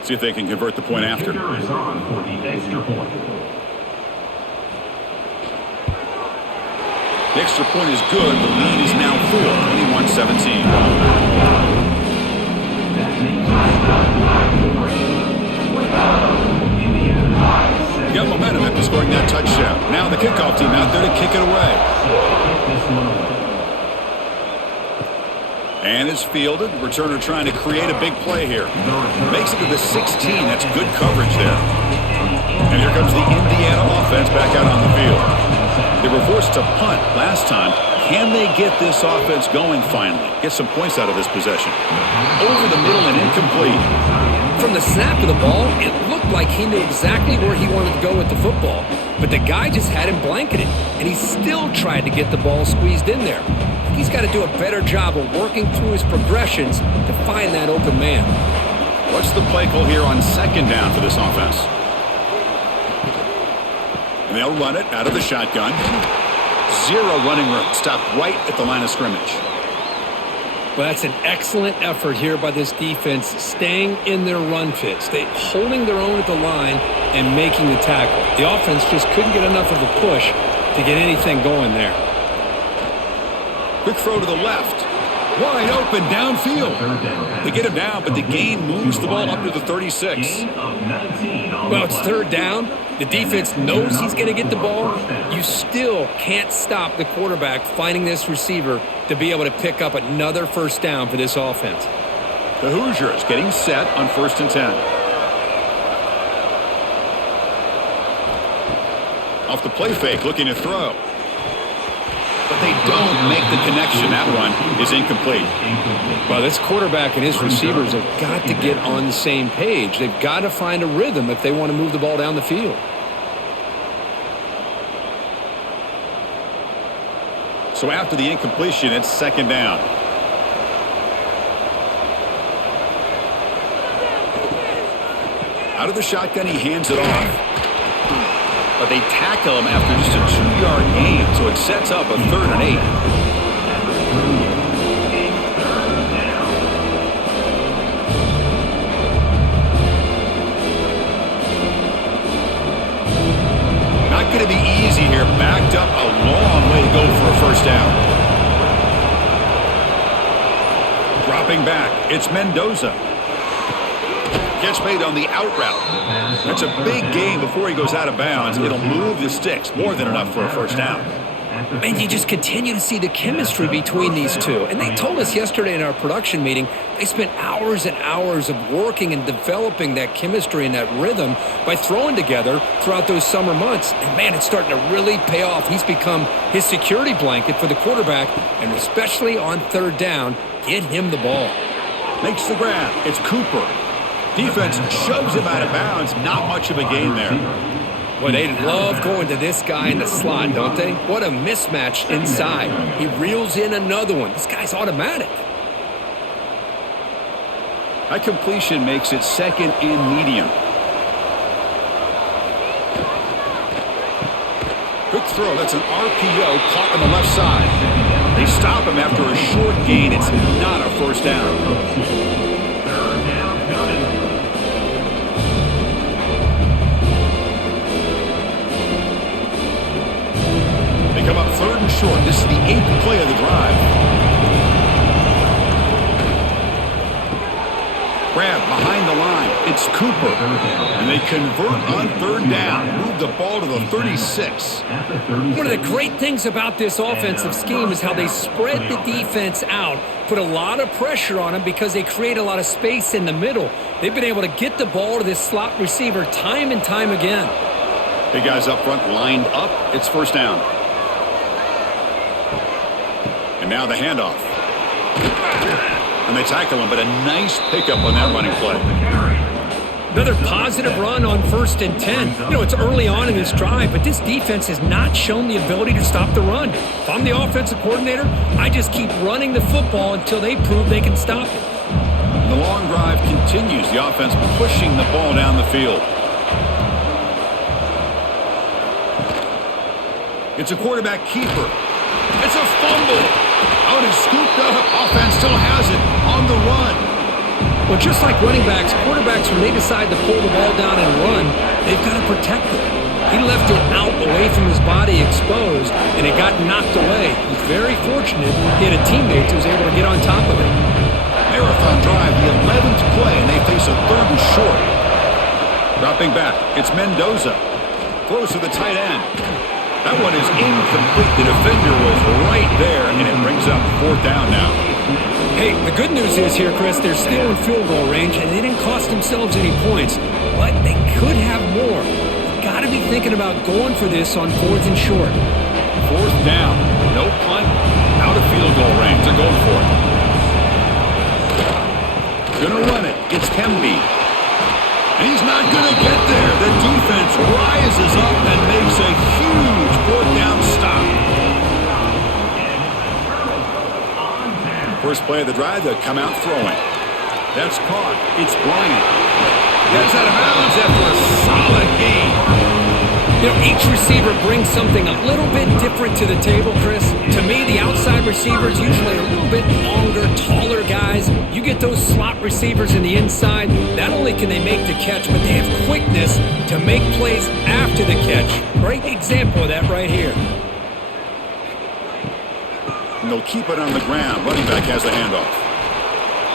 See if they can convert the point after. Kicker is on for the extra point. The extra point is good. The lead is now 21-17. You got momentum after scoring that touchdown. Now the kickoff team out there to kick it away. And it's fielded. Returner trying to create a big play here. Makes it to the 16. That's good coverage there. And here comes the Indiana offense back out on the field. They were forced to punt last time. Can they get this offense going finally? Get some points out of this possession. Over the middle and incomplete. From the snap of the ball, it looked like he knew exactly where he wanted to go with the football. But the guy just had him blanketed, and he still tried to get the ball squeezed in there. He's got to do a better job of working through his progressions to find that open man. What's the play call here on 2nd down for this offense? And they'll run it out of the shotgun. 0 running room. Stopped right at the line of scrimmage. Well, that's an excellent effort here by this defense, staying in their run fits. They holding their own at the line and making the tackle. The offense just couldn't get enough of a push to get anything going there. Quick throw to the left. Wide open downfield. They get him down, but the gain moves the ball up to the 36. Well, it's 3rd down. The defense knows he's going to get the ball. You still can't stop the quarterback finding this receiver to be able to pick up another 1st down for this offense. The Hoosiers getting set on 1st and 10. Off the play fake, looking to throw. But they don't make the connection. That one is incomplete. Well, this quarterback and his receivers have got to get on the same page. They've got to find a rhythm if they want to move the ball down the field. So after the incompletion, it's 2nd down. Out of the shotgun, he hands it off. But they tackle him after just a 2-yard gain, so it sets up a 3rd and 8. Not going to be easy here. Backed up a long way to go for a 1st down. Dropping back, it's Mendoza. Catch made on the out route. That's a big gain before he goes out of bounds. It'll move the sticks. More than enough for a 1st down. And you just continue to see the chemistry between these two. And they told us yesterday in our production meeting, they spent hours and hours of working and developing that chemistry and that rhythm by throwing together throughout those summer months. And man, it's starting to really pay off. He's become his security blanket for the quarterback, and especially on 3rd down, get him the ball. Makes the grab. It's Cooper. Defense shoves him out of bounds. Not much of a gain there. Well, they love going to this guy in the slot, don't they? What a mismatch inside. He reels in another one. This guy's automatic. That completion makes it 2nd and medium. Quick throw. That's an RPO caught on the left side. They stop him after a short gain. It's not a 1st down. Come up 3rd and short. This is the 8th play of the drive. Grab behind the line. It's Cooper. And they convert on third down. Move the ball to the 36. One of the great things about this offensive scheme is how they spread the defense out, put a lot of pressure on them because they create a lot of space in the middle. They've been able to get the ball to this slot receiver time and time again. Big guys up front lined up. It's first down. And now the handoff. And they tackle him, but a nice pickup on that running play. Another positive run on 1st and 10. You know, it's early on in this drive, but this defense has not shown the ability to stop the run. If I'm the offensive coordinator, I just keep running the football until they prove they can stop it. The long drive continues. The offense pushing the ball down the field. It's a quarterback keeper. It's a fumble. Out and scooped up. Offense still has it on the run. Well, just like running backs, quarterbacks, when they decide to pull the ball down and run, they've got to protect it. He left it out away from his body exposed, and it got knocked away. He's very fortunate he had a teammate who was able to get on top of it. Marathon drive, the 11th play, and they face a 3rd and short. Dropping back, it's Mendoza. Throws to the tight end. That one is incomplete. The defender was right there, and it brings up 4th down now. Hey, the good news is here, Chris, they're still in field goal range, and they didn't cost themselves any points, but they could have more. You've got to be thinking about going for this on 4th and short. 4th down, no punt, out of field goal range. They're going for it. Gonna run it. It's Hemby. And he's not gonna get there. The defense rises up and makes a huge 4th down stop. First play of the drive, they'll come out throwing. That's caught. It's Bryant. Gets out of bounds after a solid game. You know, each receiver brings something a little bit different to the table, Chris. To me, the outside receivers usually a little bit longer, taller guys. You get those slot receivers in the inside, not only can they make the catch, but they have quickness to make plays after the catch. Great example of that right here. And they'll keep it on the ground. Running back has the handoff.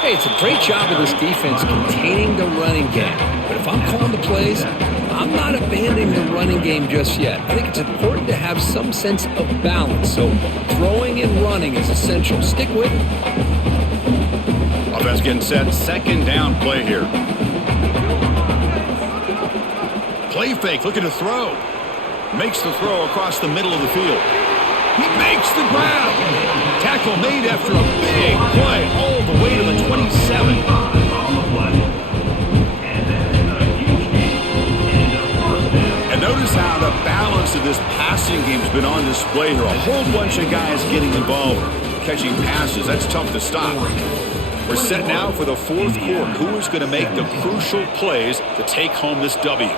Hey, it's a great job of this defense containing the running game. But if I'm calling the plays, I'm not abandoning the running game just yet. I think it's important to have some sense of balance. So throwing and running is essential. Stick with it. Offense getting set. 2nd down play here. Play fake. Looking to throw. Makes the throw across the middle of the field. He makes the grab. Tackle made after a big play all the way to the 27. And notice how the balance of this passing game has been on display here. A whole bunch of guys getting involved, catching passes. That's tough to stop. We're set now for the 4th quarter. Who is going to make the crucial plays to take home this W?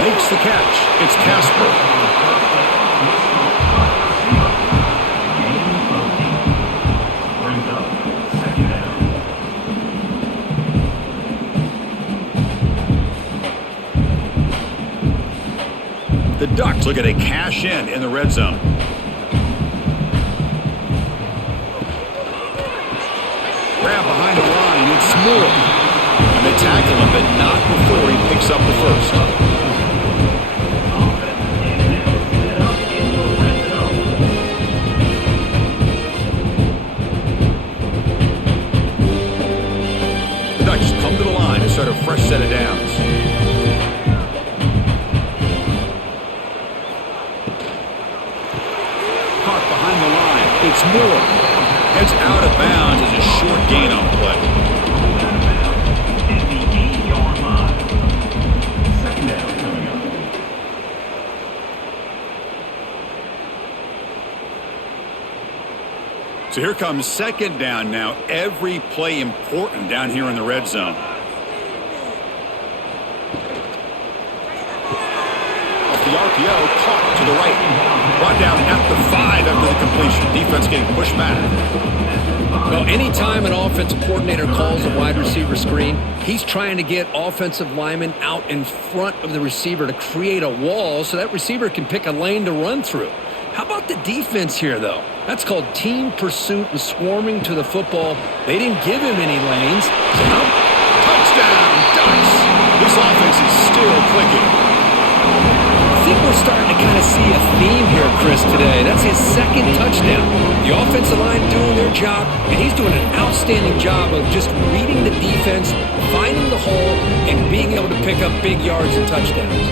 Makes the catch. It's Casper. The Ducks look at a cash in the red zone. Grab behind the line. It's Moore. And they tackle him, but not before he picks up the first. Come to the line to start a fresh set of downs. Caught behind the line. It's Moore. Heads out of bounds as a short gain on play. So here comes 2nd down now. Every play important down here in the red zone. Off the RPO, caught to the right. Brought down at the 5 after the completion. Defense getting pushed back. Well, anytime an offensive coordinator calls a wide receiver screen, he's trying to get offensive linemen out in front of the receiver to create a wall so that receiver can pick a lane to run through. How about the defense here, though? That's called team pursuit and swarming to the football. They didn't give him any lanes. So now, Touchdown, Ducks! This offense is still clicking. I think we're starting to kind of see a theme here, Chris, today. That's his second touchdown. The offensive line doing their job, and he's doing an outstanding job of just reading the defense, finding the hole, and being able to pick up big yards and touchdowns.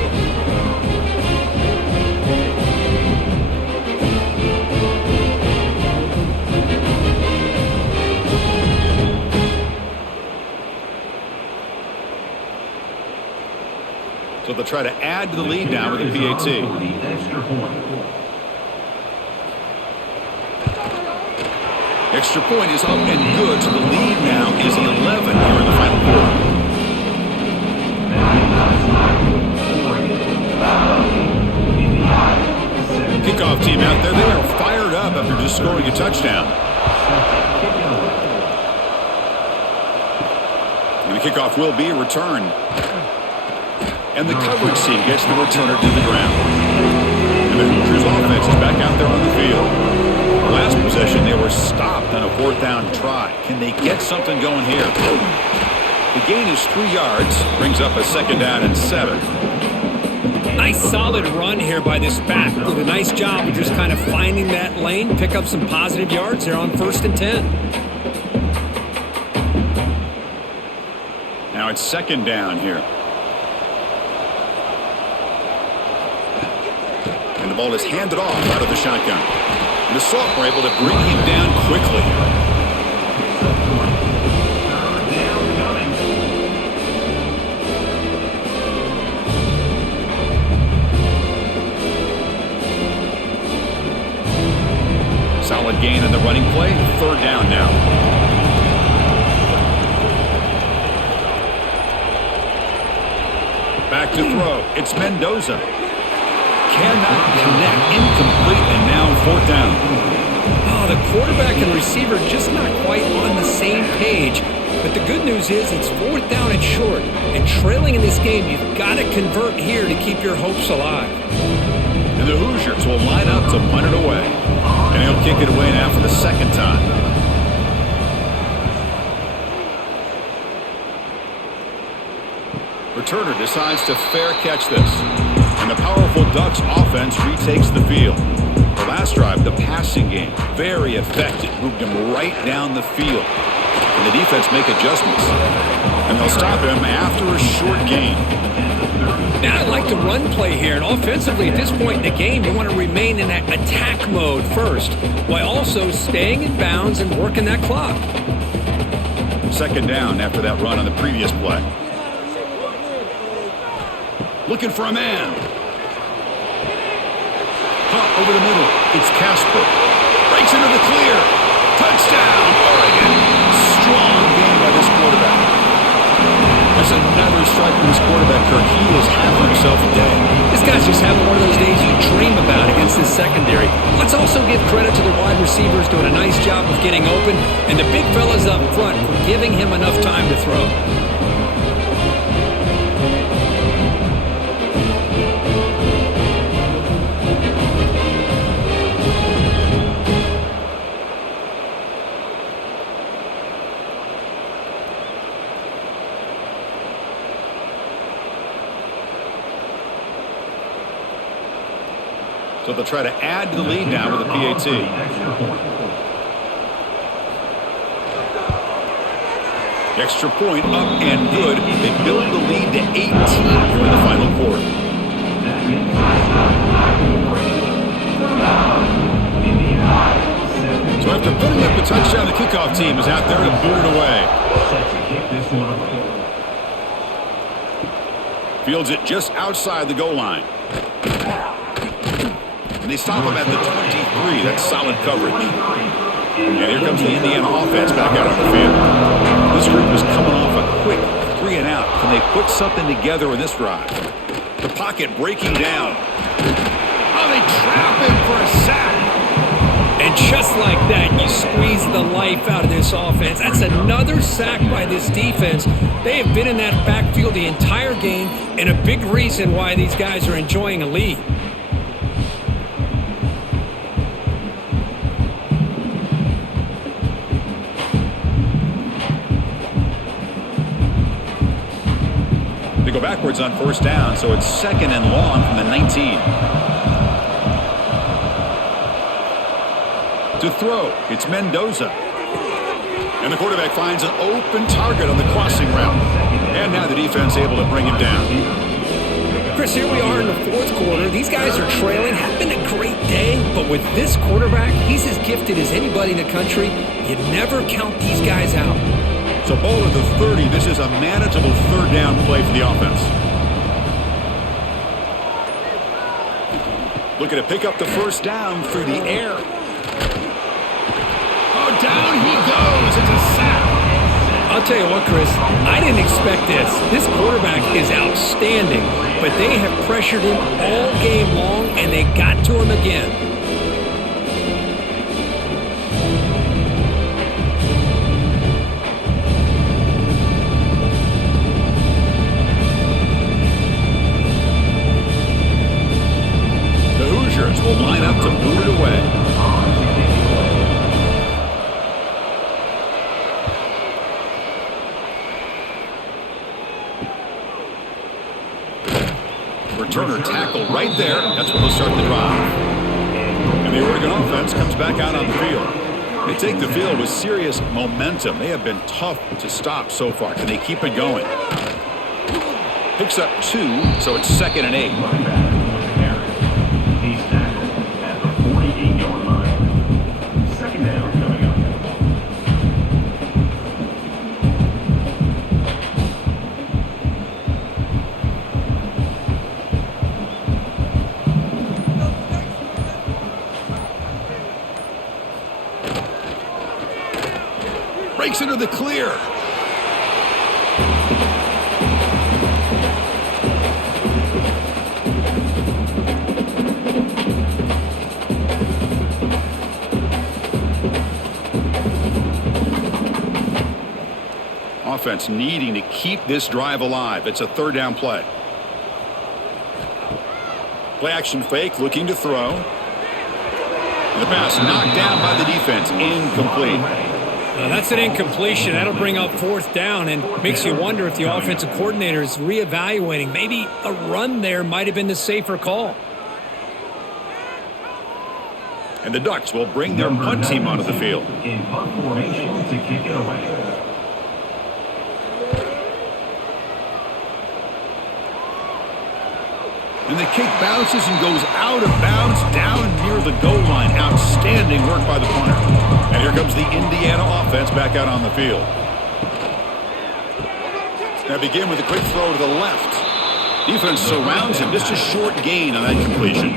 So they'll try to add to the lead now with a PAT. Extra point is up and good, so the lead now is 11 here in the final quarter. Kickoff team out there, they are fired up after just scoring a touchdown. And the kickoff will be a return. And the coverage team gets the returner to the ground. And the Hoosiers offense is back out there on the field. Last possession, they were stopped on a 4th down try. Can they get something going here? The gain is 3 yards, brings up a 2nd down and 7. Nice solid run here by this back. Did a nice job of just kind of finding that lane, pick up some positive yards there on 1st and 10. Now it's 2nd down here. And the ball is handed off out of the shotgun. And the Salt were able to bring him down quickly. Solid gain in the running play. 3rd down now. Back to throw. It's Mendoza. Cannot connect. Incomplete, and now 4th down. Oh, the quarterback and receiver just not quite on the same page. But the good news is it's 4th down and short. And trailing in this game, you've got to convert here to keep your hopes alive. And the Hoosiers will line up to punt it away. And he'll kick it away now for the 2nd time. Returner decides to fair catch this. And the powerful Ducks offense retakes the field. The last drive, the passing game, very effective. Moved him right down the field. And the defense make adjustments. And they'll stop him after a short gain. Now I like the run play here. And offensively, at this point in the game, you want to remain in that attack mode first, while also staying in bounds and working that clock. 2nd down after that run on the previous play. Looking for a man. Caught over the middle. It's Casper. Breaks into the clear. Touchdown, Oregon. Strong game by this quarterback. That's another strike from this quarterback, Kirk. He is having himself a day. This guy's just having one of those days you dream about against this secondary. Let's also give credit to the wide receivers doing a nice job of getting open, and the big fellas up front for giving him enough time to throw. So they'll try to add to the lead now with a PAT. Extra point up and good. They build the lead to 18 here in the final quarter. So after putting up the touchdown, the kickoff team is out there to boot it away. Fields it just outside the goal line. And they stop him at the 23. That's solid coverage. And here comes the Indiana offense back out on the field. This group is coming off a quick 3 and out. Can they put something together in this drive? The pocket breaking down. Oh, they trap him for a sack. And just like that, you squeeze the life out of this offense. That's another sack by this defense. They have been in that backfield the entire game, and a big reason why these guys are enjoying a lead. go backwards on first down, so it's second and long from the 19. To throw, it's Mendoza. And the quarterback finds an open target on the crossing route. And now the defense able to bring him down. Chris, here we are in the fourth quarter. These guys are trailing. Had been a great day, but with this quarterback, he's as gifted as anybody in the country. You never count these guys out. So ball at the 30. This is a manageable third down play for the offense. Looking to pick up the first down through the air. Oh, down he goes. It's a sack. I'll tell you what, Chris, I didn't expect this. This quarterback is outstanding, but they have pressured him all game long, and they got to him again. The Hoosiers will line up to move it away. Returner tackle right there. That's where they'll start the drive. And the Oregon offense comes back out on the field. They take the field with serious momentum. They have been tough to stop so far. Can they keep it going? Picks up 2, so it's second and 8. He's tackled at the 48-yard line. Second down coming up. Breaks into the clear. Offense needing to keep this drive alive. It's a third down play. Play action fake, looking to throw. The pass knocked down by the defense. Incomplete. That's an incompletion. That'll bring up fourth down and makes you wonder if the offensive coordinator is reevaluating. Maybe a run there might have been the safer call. And the Ducks will bring their punt team onto the field. In punt formation to kick it away. And the kick bounces and goes out of bounds down near the goal line. Outstanding work by the punter. And here comes the Indiana offense back out on the field. Now begin with a quick throw to the left. Defense surrounds him. Just a short gain on that completion.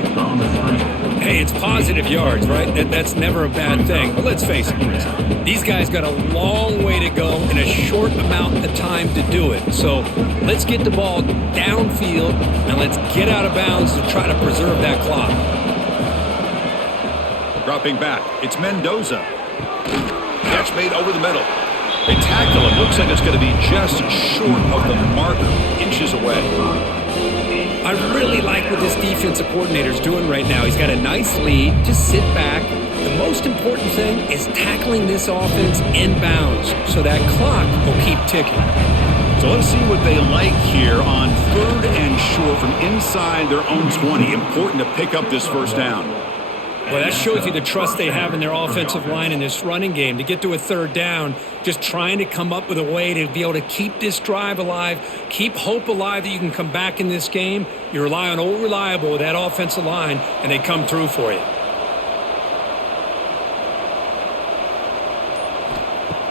Hey, it's positive yards, right? That's never a bad thing. But let's face it, Chris. These guys got a long way to go in a short amount of time to do it. So let's get the ball downfield and let's get out of bounds to try to preserve that clock. Dropping back, it's Mendoza. Catch made over the middle. They tackle him. Looks like it's going to be just short of the marker, inches away. I really like what this defensive coordinator is doing right now. He's got a nice lead. Just sit back. The most important thing is tackling this offense inbounds so that clock will keep ticking. So let's see what they like here on third and short from inside their own 20. Important to pick up this first down. Well, that shows you the trust they have in their offensive line in this running game. To get to a third down, just trying to come up with a way to be able to keep this drive alive, keep hope alive that you can come back in this game. You rely on Old Reliable with that offensive line, and they come through for you.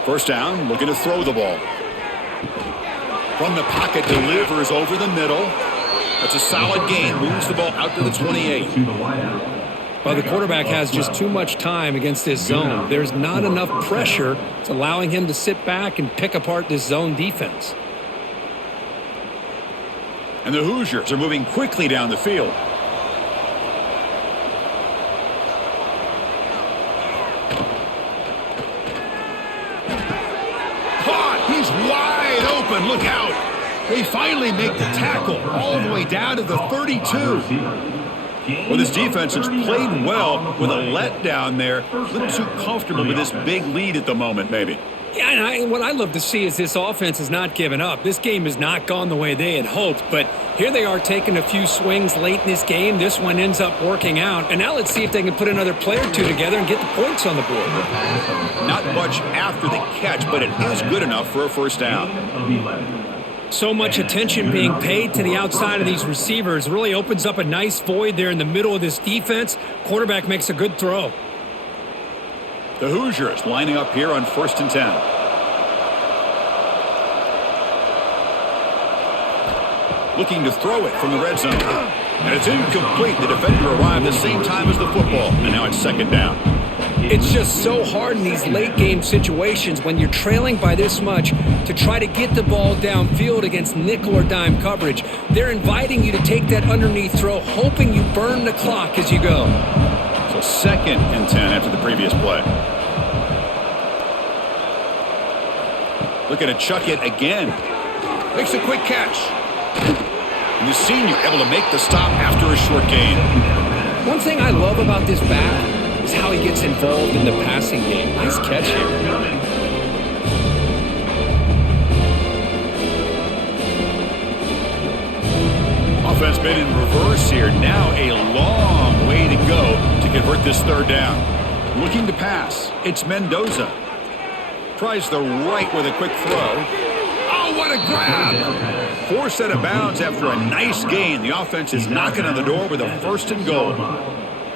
First down, looking to throw the ball. From the pocket, delivers over the middle. That's a solid gain. Moves the ball out to the 28. Well, the quarterback has just too much time against this zone. There's not enough pressure. It's allowing him to sit back and pick apart this zone defense. And the Hoosiers are moving quickly down the field. Caught! He's wide open. Look out. They finally make the tackle all the way down to the 32. Well, this defense has played well with a letdown there. A little too comfortable with this big lead at the moment, maybe. Yeah, and what I love to see is this offense has not given up. This game has not gone the way they had hoped, but here they are taking a few swings late in this game. This one ends up working out, and now let's see if they can put another play or two together and get the points on the board. Not much after the catch, but it is good enough for a first down. So much attention being paid to the outside of these receivers really opens up a nice void there in the middle of this defense. Quarterback makes a good throw. The Hoosiers lining up here on 1st and 10. Looking to throw it from the red zone. And it's incomplete. The defender arrived the same time as the football, and now it's 2nd down. It's just so hard in these late game situations when you're trailing by this much to try to get the ball downfield against nickel or dime coverage. They're inviting you to take that underneath throw, hoping you burn the clock as you go. So 2nd and 10 after the previous play. Looking to chuck it again. Makes a quick catch. And the senior able to make the stop after a short gain. One thing I love about this back is how he gets involved in the passing game. Nice catch here. Offense made in reverse here. Now a long way to go to convert this 3rd down. Looking to pass. It's Mendoza. Tries the right with a quick throw. Oh, what a grab! Forced out of bounds after a nice gain. The offense is knocking on the door with a 1st and goal.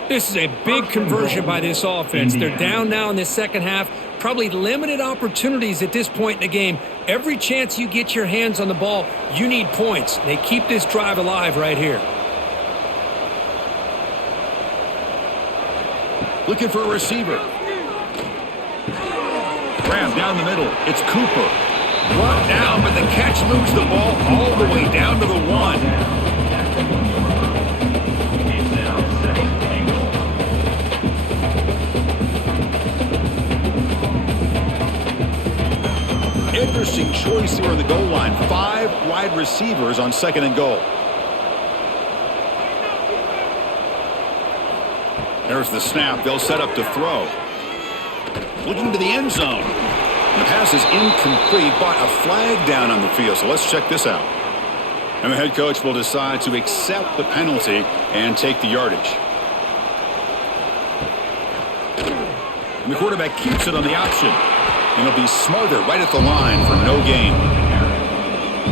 This is a big conversion by this offense. They're down now in the second half. Probably limited opportunities at this point in the game. Every chance you get your hands on the ball, you need points. They keep this drive alive right here. Looking for a receiver. Grab down the middle. It's Cooper. Brought down, but the catch moves the ball all the way down to the 1. Interesting choice here on the goal line. 5 wide receivers on 2nd and goal. There's the snap. They'll set up to throw. Looking to the end zone. The pass is incomplete, but a flag down on the field. So let's check this out. And the head coach will decide to accept the penalty and take the yardage. And the quarterback keeps it on the option. And he'll be smarter right at the line for no gain.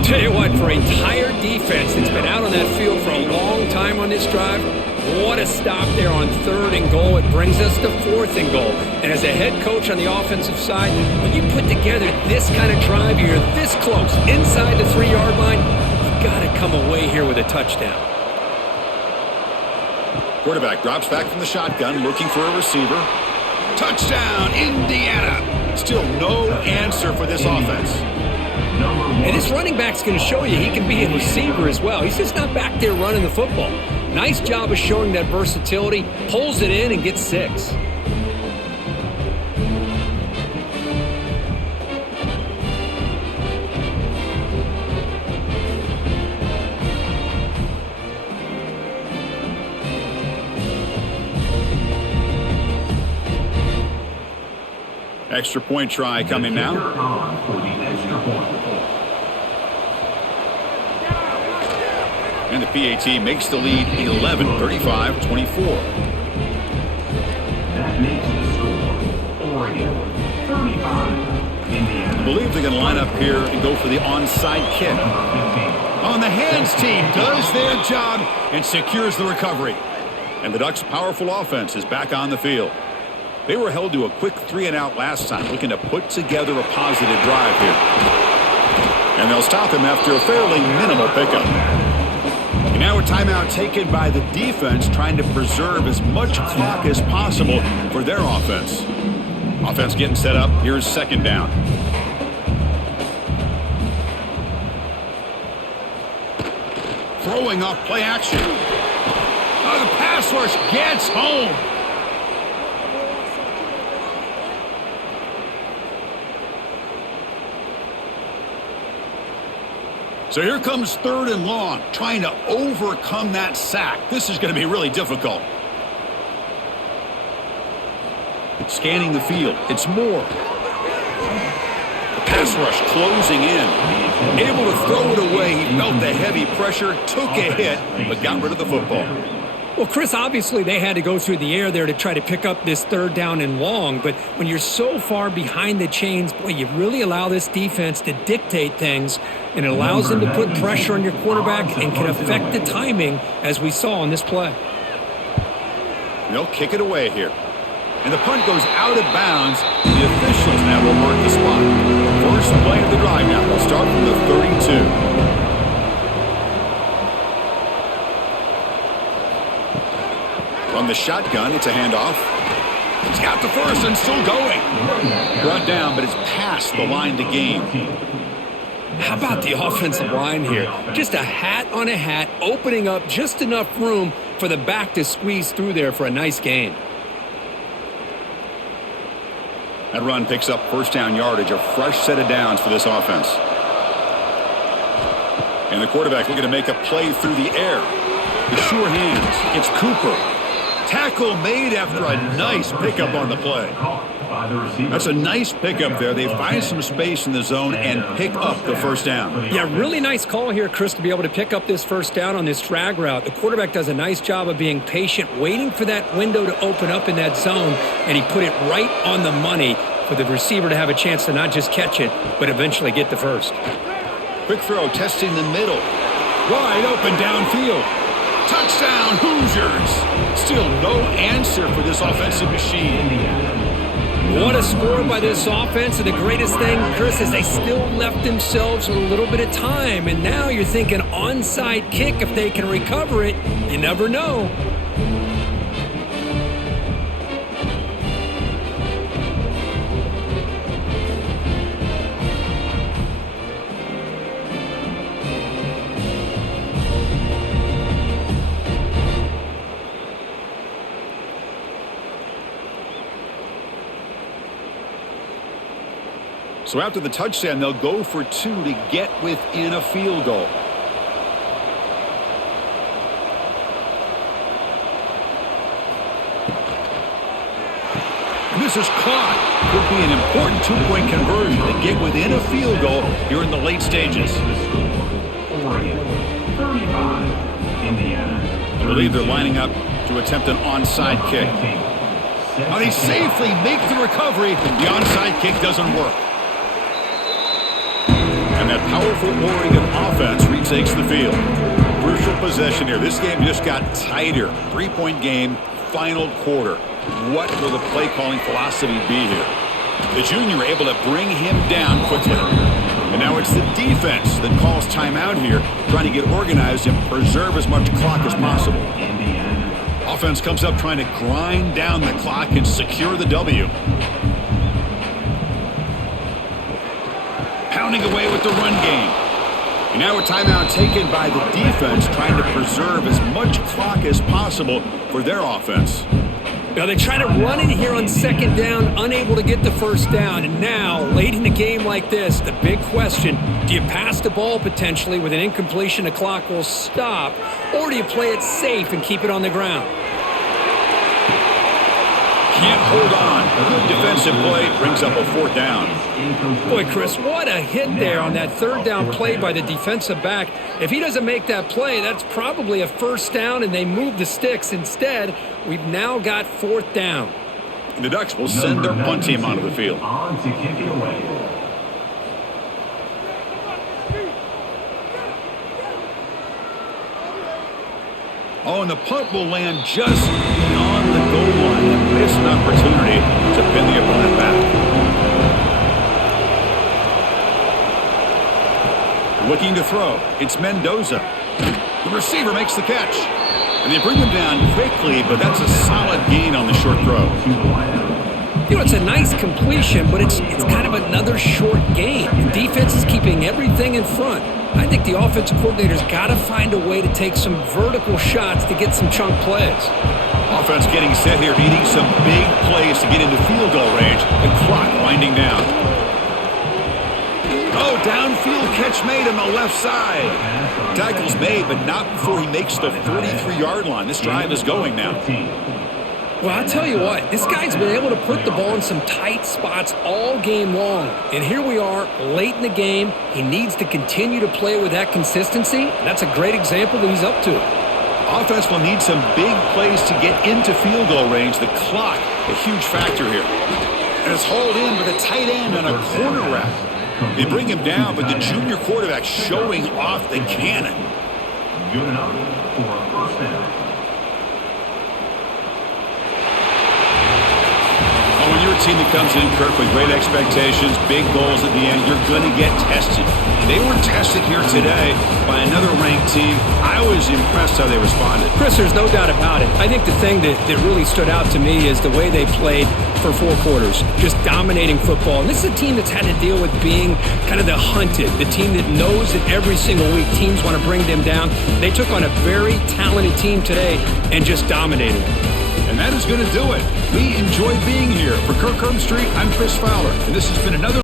Tell you what, for a tired defense that's been out on that field for a long time on this drive, what a stop there on 3rd and goal. It brings us to 4th and goal. And as a head coach on the offensive side, when you put together this kind of drive, you're this close, inside the 3-yard line, you've got to come away here with a touchdown. Quarterback drops back from the shotgun, looking for a receiver. Touchdown, Indiana! Still no answer for this offense. And this running back's going to show you he can be a receiver as well. He's just not back there running the football. Nice job of showing that versatility. Pulls it in and gets 6. Extra point try coming now. And the PAT makes the lead 11, 35-24. That makes the score Oregon 35, Indiana. I believe they're going to line up here and go for the onside kick. On the hands team does their job and secures the recovery. And the Ducks' powerful offense is back on the field. They were held to a quick 3-and-out last time, looking to put together a positive drive here. And they'll stop him after a fairly minimal pickup. And now a timeout taken by the defense, trying to preserve as much clock as possible for their offense. Offense getting set up. Here's 2nd down. Throwing off play action. Oh, the pass rush gets home. So here comes 3rd and long, trying to overcome that sack. This is going to be really difficult. Scanning the field, it's Moore. The pass rush closing in. Able to throw it away. He felt the heavy pressure, took a hit, but got rid of the football. Well, Chris, obviously they had to go through the air there to try to pick up this 3rd down and long, but when you're so far behind the chains, boy, you really allow this defense to dictate things, and it allows them to put pressure on your quarterback and can affect the timing, as we saw on this play. They'll kick it away here. And the punt goes out of bounds. The officials now will mark the spot. First play of the drive now. We'll start from the 32. From the shotgun, it's a handoff. He's got the first and still going. Brought down, but it's past the line to gain. How about the offensive line here? Just a hat on a hat, opening up just enough room for the back to squeeze through there for a nice gain. That run picks up first down yardage, a fresh set of downs for this offense. And the quarterback looking to make a play through the air. The sure hands. It's Cooper. Tackle made after a nice pickup on the play. That's a nice pickup there. They find some space in the zone and pick up the first down. Yeah, really nice call here, Chris, to be able to pick up this first down on this drag route. The quarterback does a nice job of being patient, waiting for that window to open up in that zone, and he put it right on the money for the receiver to have a chance to not just catch it, but eventually get the first. Quick throw, testing the middle. Wide open downfield. Touchdown, Hoosiers. Still no answer for this offensive machine. What a score by this offense, and the greatest thing, Chris, is they still left themselves with a little bit of time, and now you're thinking onside kick if they can recover it. You never know. So after the touchdown, they'll go for 2 to get within a field goal. And this is caught. Could be an important 2-point conversion to get within a field goal here in the late stages. Oregon, 35, Indiana. I believe they're lining up to attempt an onside kick. Now they safely make the recovery. The onside kick doesn't work. And that powerful Oregon offense retakes the field. Crucial possession here. This game just got tighter. 3-point game, final quarter. What will the play calling philosophy be here? The junior able to bring him down quickly. And now it's the defense that calls timeout here, trying to get organized and preserve as much clock as possible. Offense comes up trying to grind down the clock and secure the W. Pounding away with the run game. And now a timeout taken by the defense, trying to preserve as much clock as possible for their offense. Now they try to run in here on 2nd down, unable to get the first down. And now, late in the game like this, the big question, do you pass the ball potentially with an incompletion, the clock will stop, or do you play it safe and keep it on the ground? Can't hold on. Good defensive play brings up a 4th down. Boy, Chris, what a hit there on that 3rd down play by the defensive back. If he doesn't make that play, that's probably a first down, and they move the sticks. Instead, we've now got 4th down. The Ducks will send their punt team onto the field. On to kick it away. Oh, and the punt will land just beyond the goal line and miss an opportunity to pin the opponent back. Looking to throw. It's Mendoza. The receiver makes the catch. And they bring him down quickly, but that's a solid gain on the short throw. You know, it's a nice completion, but it's kind of another short game. The defense is keeping everything in front. I think the offensive coordinator's got to find a way to take some vertical shots to get some chunk plays. Offense getting set here, needing some big plays to get into field goal range. The clock winding down. Oh, downfield catch made on the left side. Tackle's made, but not before he makes the 43-yard line. This drive is going now. Well, I'll tell you what, this guy's been able to put the ball in some tight spots all game long. And here we are, late in the game. He needs to continue to play with that consistency. That's a great example that he's up to it. Offense will need some big plays to get into field goal range. The clock, a huge factor here. And it's hauled in with a tight end on a corner route. They bring him down, but the junior quarterback showing off the cannon. Good enough for a first down. Oh, when you're a team that comes in, Kirk, with great expectations, big goals at the end, you're going to get tested. They were tested here today by another ranked team. I was impressed how they responded. Chris, there's no doubt about it. I think the thing that really stood out to me is the way they played for 4 quarters, just dominating football. And this is a team that's had to deal with being kind of the hunted, the team that knows that every single week teams want to bring them down. They took on a very talented team today and just dominated. And that is going to do it. We enjoyed being here. For Kirk Herbstreit, I'm Chris Fowler, and this has been another